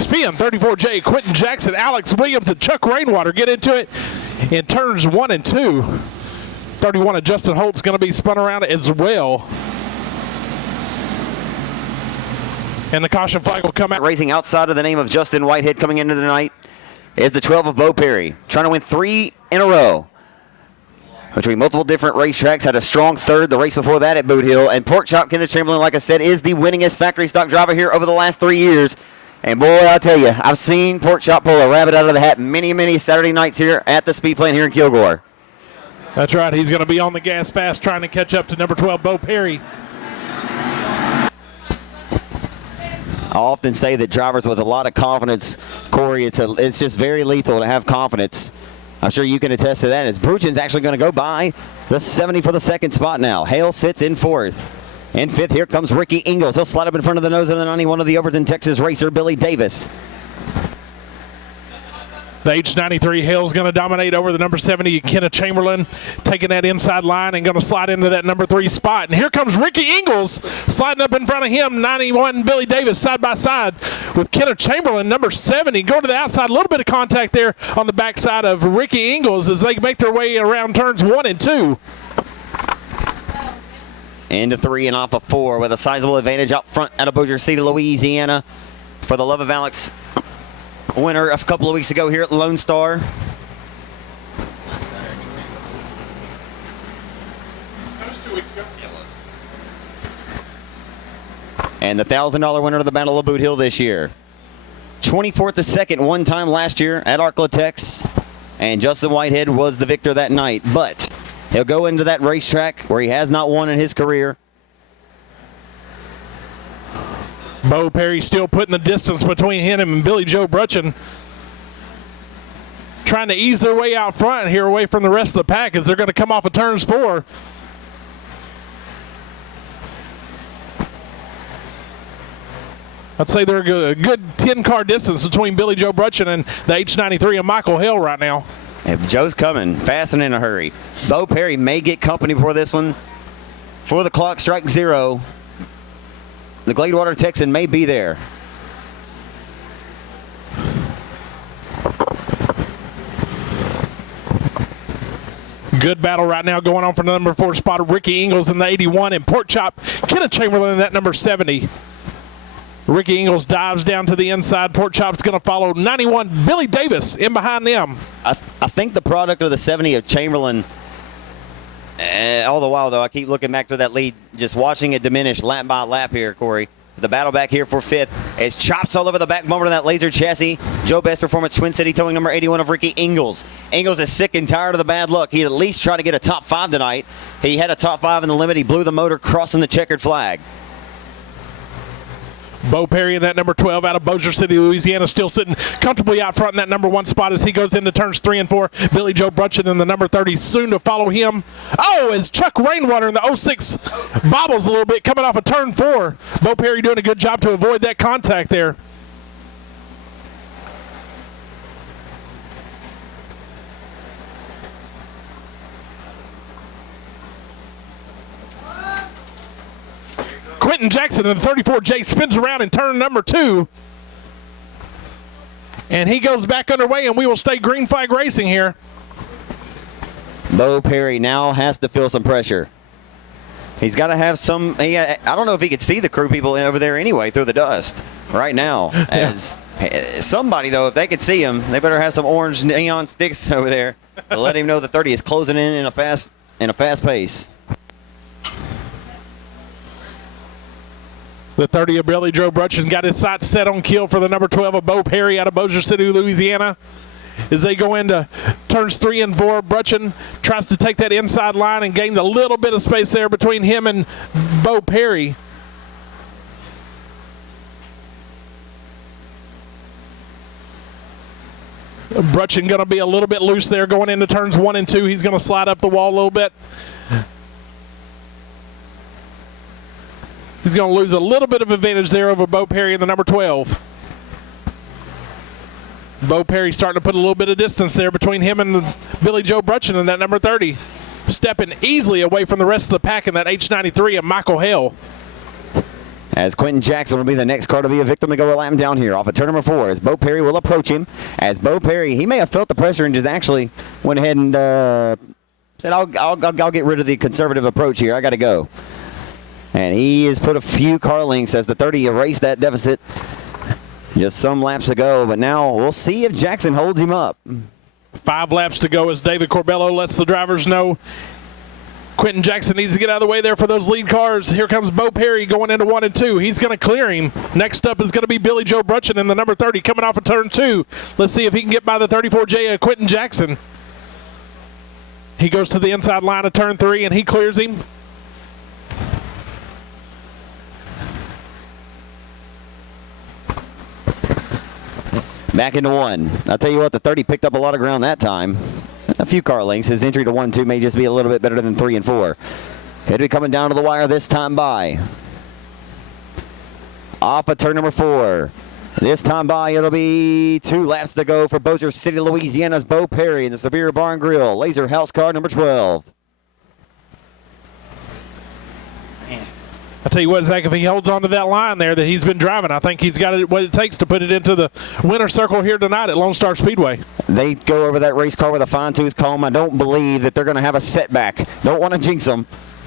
Speed 34J, Quentin Jackson, Alex Williams, and Chuck Rainwater get into it in turns 1 and 2. 31 of Justin Holt's going to be spun around as well. And the caution flag will come out. Racing outside of the name of Justin Whitehead coming into the night is the 12 of Bo Perry. Trying to win 3 in a row. Between multiple different racetracks, had a strong third the race before that at Boot Hill. And Pork Chop Kenneth Chamberlain, like I said, is the winningest factory stock driver here over the last 3 years. And boy, I'll tell you, I've seen Pork Chop pull a rabbit out of the hat many, many Saturday nights here at the speed plant here in Kilgore. That's right. He's going to be on the gas fast trying to catch up to number 12, Bo Perry. I often say that drivers with a lot of confidence, Corey, it's just very lethal to have confidence. I'm sure you can attest to that. As Bruchin's actually going to go by the 70 for the second spot now. Hale sits in 4th. In 5th, here comes Ricky Ingalls. He'll slide up in front of the nose of the 91 of the Overton, Texas racer, Billy Davis. The H93 Hill's going to dominate over the number 70, Kenneth Chamberlain, taking that inside line and going to slide into that number 3 spot. And here comes Ricky Ingalls sliding up in front of him, 91 Billy Davis side by side with Kenneth Chamberlain, number 70. Go to the outside, a little bit of contact there on the backside of Ricky Ingalls as they make their way around turns 1 and 2. Into 3 and off of 4 with a sizable advantage out front out of Bossier City, Louisiana for the Love of Alex winner a couple of weeks ago here at Lone Star. That was 2 weeks ago. And the $1,000 winner of the Battle of Boot Hill this year. 24th to 2nd one time last year at ARCLA Tex. And Justin Whitehead was the victor that night. But he'll go into that racetrack where he has not won in his career. Bo Perry still putting the distance between him and Billy Joe Brutchin. Trying to ease their way out front here away from the rest of the pack as they're going to come off of turns 4. I'd say they're a good 10-car distance between Billy Joe Brutchin and the H93 and Michael Hill right now. If Joe's coming fast and in a hurry. Bo Perry may get company for this one. For the clock strike 0. The Gladewater Texan may be there. Good battle right now going on for the number 4 spot of Ricky Ingalls in the 81 and Pork Chop Kenneth Chamberlain in that number 70. Ricky Ingalls dives down to the inside. Pork Chop's going to follow 91 Billy Davis in behind them. I think the product of the 70 of Chamberlain All the while, though, I keep looking back to that lead, just watching it diminish lap by lap here, Corey. The battle back here for 5th is chops all over the back bumper of that Laser chassis. Joe Best Performance Twin City towing number 81 of Ricky Ingles. Ingles is sick and tired of the bad luck. He'd at least try to get a top 5 tonight. He had a top 5 in the limit. He blew the motor crossing the checkered flag. Bo Perry in that number 12 out of Bossier City, Louisiana, still sitting comfortably out front in that number 1 spot as he goes into turns 3 and 4. Billy Joe Brutchin in the number 30 soon to follow him. Oh, as Chuck Rainwater in the 06 bobbles a little bit coming off of turn 4. Bo Perry doing a good job to avoid that contact there. Quentin Jackson in the 34J spins around in turn number 2. And he goes back underway, and we will stay green flag racing here. Bo Perry now has to feel some pressure. He's got to have some. I don't know if he could see the crew people over there anyway through the dust right now. As somebody, though, if they could see him, they better have some orange neon sticks over there to let him know the 30 is closing in a fast pace. The 30 of Billy Joe Brutchin got his sights set on kill for the number 12 of Bo Perry out of Bossier City, Louisiana. As they go into turns 3 and 4, Brutchin tries to take that inside line and gained a little bit of space there between him and Bo Perry. Brutchin going to be a little bit loose there going into turns 1 and 2. He's going to slide up the wall a little bit. He's going to lose a little bit of advantage there over Bo Perry in the number 12. Bo Perry starting to put a little bit of distance there between him and Billy Joe Brutchin in that number 30. Stepping easily away from the rest of the pack in that H93 of Michael Hale. As Quentin Jackson will be the next car to be a victim to go a lap down here off of turn number 4 as Bo Perry will approach him. As Bo Perry, he may have felt the pressure and just actually went ahead and said, I'll get rid of the conservative approach here. I got to go. And he has put a few car lengths as the 30 erased that deficit just some laps ago. But now we'll see if Jackson holds him up. 5 laps to go as David Corbello lets the drivers know Quentin Jackson needs to get out of the way there for those lead cars. Here comes Bo Perry going into 1 and 2. He's going to clear him. Next up is going to be Billy Joe Brutchin in the number 30 coming off of turn 2. Let's see if he can get by the 34J of Quentin Jackson. He goes to the inside line of turn 3 and he clears him. Back into 1. I'll tell you what, the 30 picked up a lot of ground that time. A few car lengths. His entry to 1-2 may just be a little bit better than 3 and 4. It'll be coming down to the wire this time by. Off of turn number 4. This time by, it'll be 2 laps to go for Bossier City, Louisiana's Bo Perry in the Superior Bar and Grill. Laser House car number 12. I'll tell you what, Zach, if he holds on to that line there that he's been driving, I think he's got what it takes to put it into the winner's circle here tonight at Lonestar Speedway. They go over that race car with a fine-tooth comb. I don't believe that they're going to have a setback. Don't want to jinx them.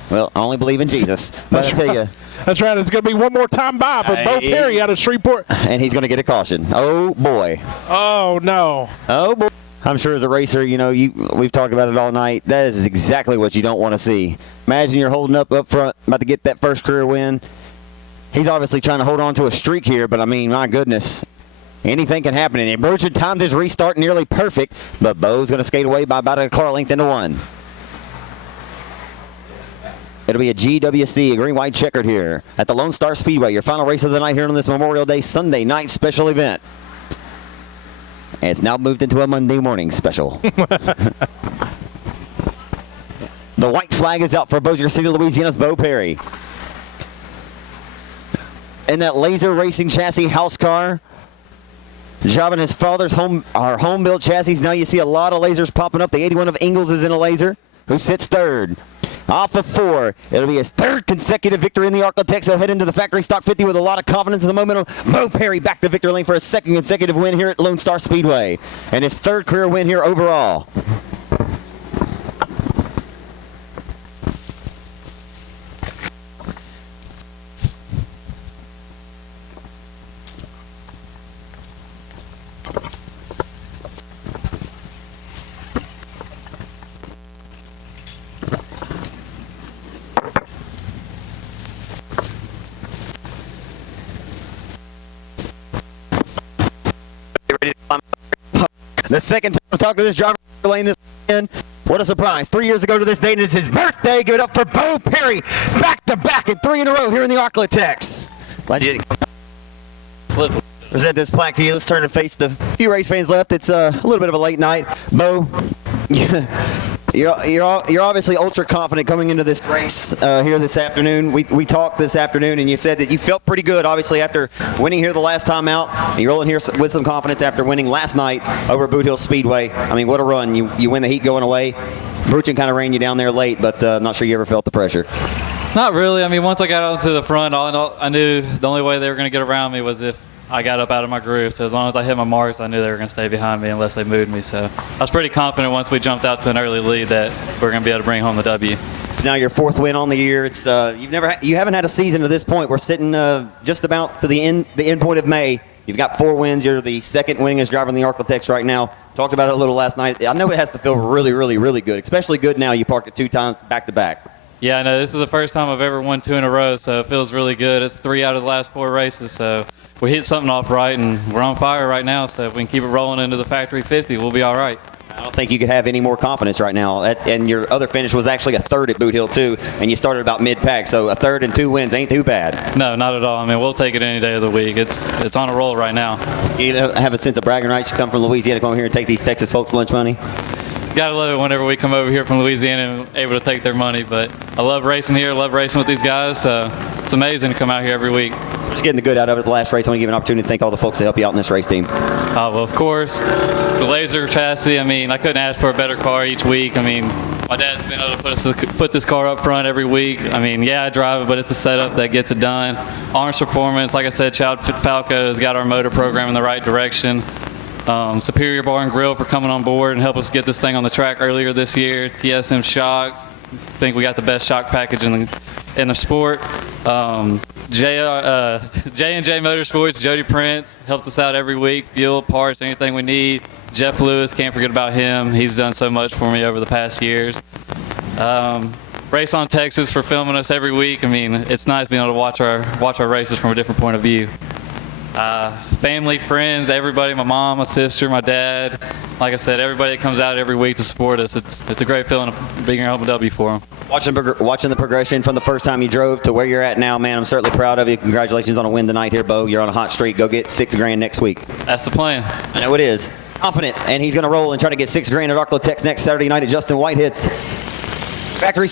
Well, I only believe in Jesus. But I tell you. That's right. It's going to be one more time by for Bo Perry out of Shreveport. And he's going to get a caution. Oh, boy. Oh, no. Oh, boy. I'm sure as a racer, we've talked about it all night. That is exactly what you don't want to see. Imagine you're holding up front, about to get that first career win. He's obviously trying to hold on to a streak here, but I mean, my goodness. Anything can happen. And Emergent timed his restart nearly perfect, but Bo's going to skate away by about a car length into 1. It'll be a GWC, a green-white checkered here at the Lonestar Speedway, your final race of the night here on this Memorial Day Sunday night special event. And it's now moved into a Monday morning special. The white flag is out for Bossier City, Louisiana's Bo Perry. In that Laser Racing chassis house car, driving his father's home-built chassis. Now you see a lot of lasers popping up. The 81 of Ingles is in a laser, who sits 3rd. Off of 4, it'll be his 3rd consecutive victory in the Arclitex. So head into the factory stock 50 with a lot of confidence and the momentum. Bo Perry back to victory lane for his 2nd consecutive win here at Lonestar Speedway. And his 3rd career win here overall. The second time I've talked to this driver lane this weekend. What a surprise. 3 years ago to this date, and it's his birthday. Give it up for Bo Perry. Back-to-back and 3 in a row here in the Arklatex. Glad you did. Present this plaque to you. Let's turn and face the few race fans left. It's a little bit of a late night. Bo, you're obviously ultra confident coming into this race here this afternoon. We talked this afternoon, and you said that you felt pretty good, obviously, after winning here the last time out. And you're rolling here with some confidence after winning last night over Boot Hill Speedway. I mean, what a run. You win the heat going away. Bruchin kind of ran you down there late, but I'm not sure you ever felt the pressure. Not really. I mean, once I got out to the front, I knew the only way they were going to get around me was if I got up out of my groove. So as long as I hit my marks, I knew they were going to stay behind me unless they moved me. So I was pretty confident once we jumped out to an early lead that we're going to be able to bring home the W. Now your 4th win on the year. It's you haven't had a season to this point. We're sitting just about to the end point of May. You've got 4 wins. You're the 2nd winningest driver in the Arklatex right now. Talked about it a little last night. I know it has to feel really, really, really good, especially good now. You parked it 2 times back to back. Yeah, I know. This is the first time I've ever won 2 in a row, so it feels really good. It's 3 out of the last 4 races, so we hit something off right, and we're on fire right now. So if we can keep it rolling into the factory 50, we'll be all right. I don't think you could have any more confidence right now. And your other finish was actually a 3rd at Boot Hill, too, and you started about mid-pack. So a 3rd and 2 wins ain't too bad. No, not at all. I mean, we'll take it any day of the week. It's on a roll right now. You have a sense of bragging rights. You come from Louisiana, come over here and take these Texas folks' lunch money. Gotta love it whenever we come over here from Louisiana and able to take their money. But I love racing here, love racing with these guys. So it's amazing to come out here every week. Just getting the good out of it. The last race, I want to give you an opportunity to thank all the folks that help you out in this race team. Well, of course, the laser chassis. I mean, I couldn't ask for a better car each week. I mean, my dad's been able to put this car up front every week. I mean, yeah, I drive it, but it's the setup that gets it done. Arms Performance, like I said, Chad Falco has got our motor program in the right direction. Superior Bar and Grill for coming on board and help us get this thing on the track earlier this year. TSM Shocks, I think we got the best shock package in the sport. J&J Motorsports, Jody Prince helps us out every week. Fuel, parts, anything we need. Jeff Lewis, can't forget about him. He's done so much for me over the past years. Race on Texas for filming us every week. I mean, it's nice being able to watch our races from a different point of view. Family, friends, everybody, my mom, my sister, my dad. Like I said, everybody that comes out every week to support us. It's a great feeling of being here home W for them. Watching the progression from the first time you drove to where you're at now, man, I'm certainly proud of you. Congratulations on a win tonight here, Bo. You're on a hot streak. Go get $6,000 next week. That's the plan. I know it is. Confident, and he's going to roll and try to get $6,000 at Arklatex next Saturday night at Justin Whitehead's factory.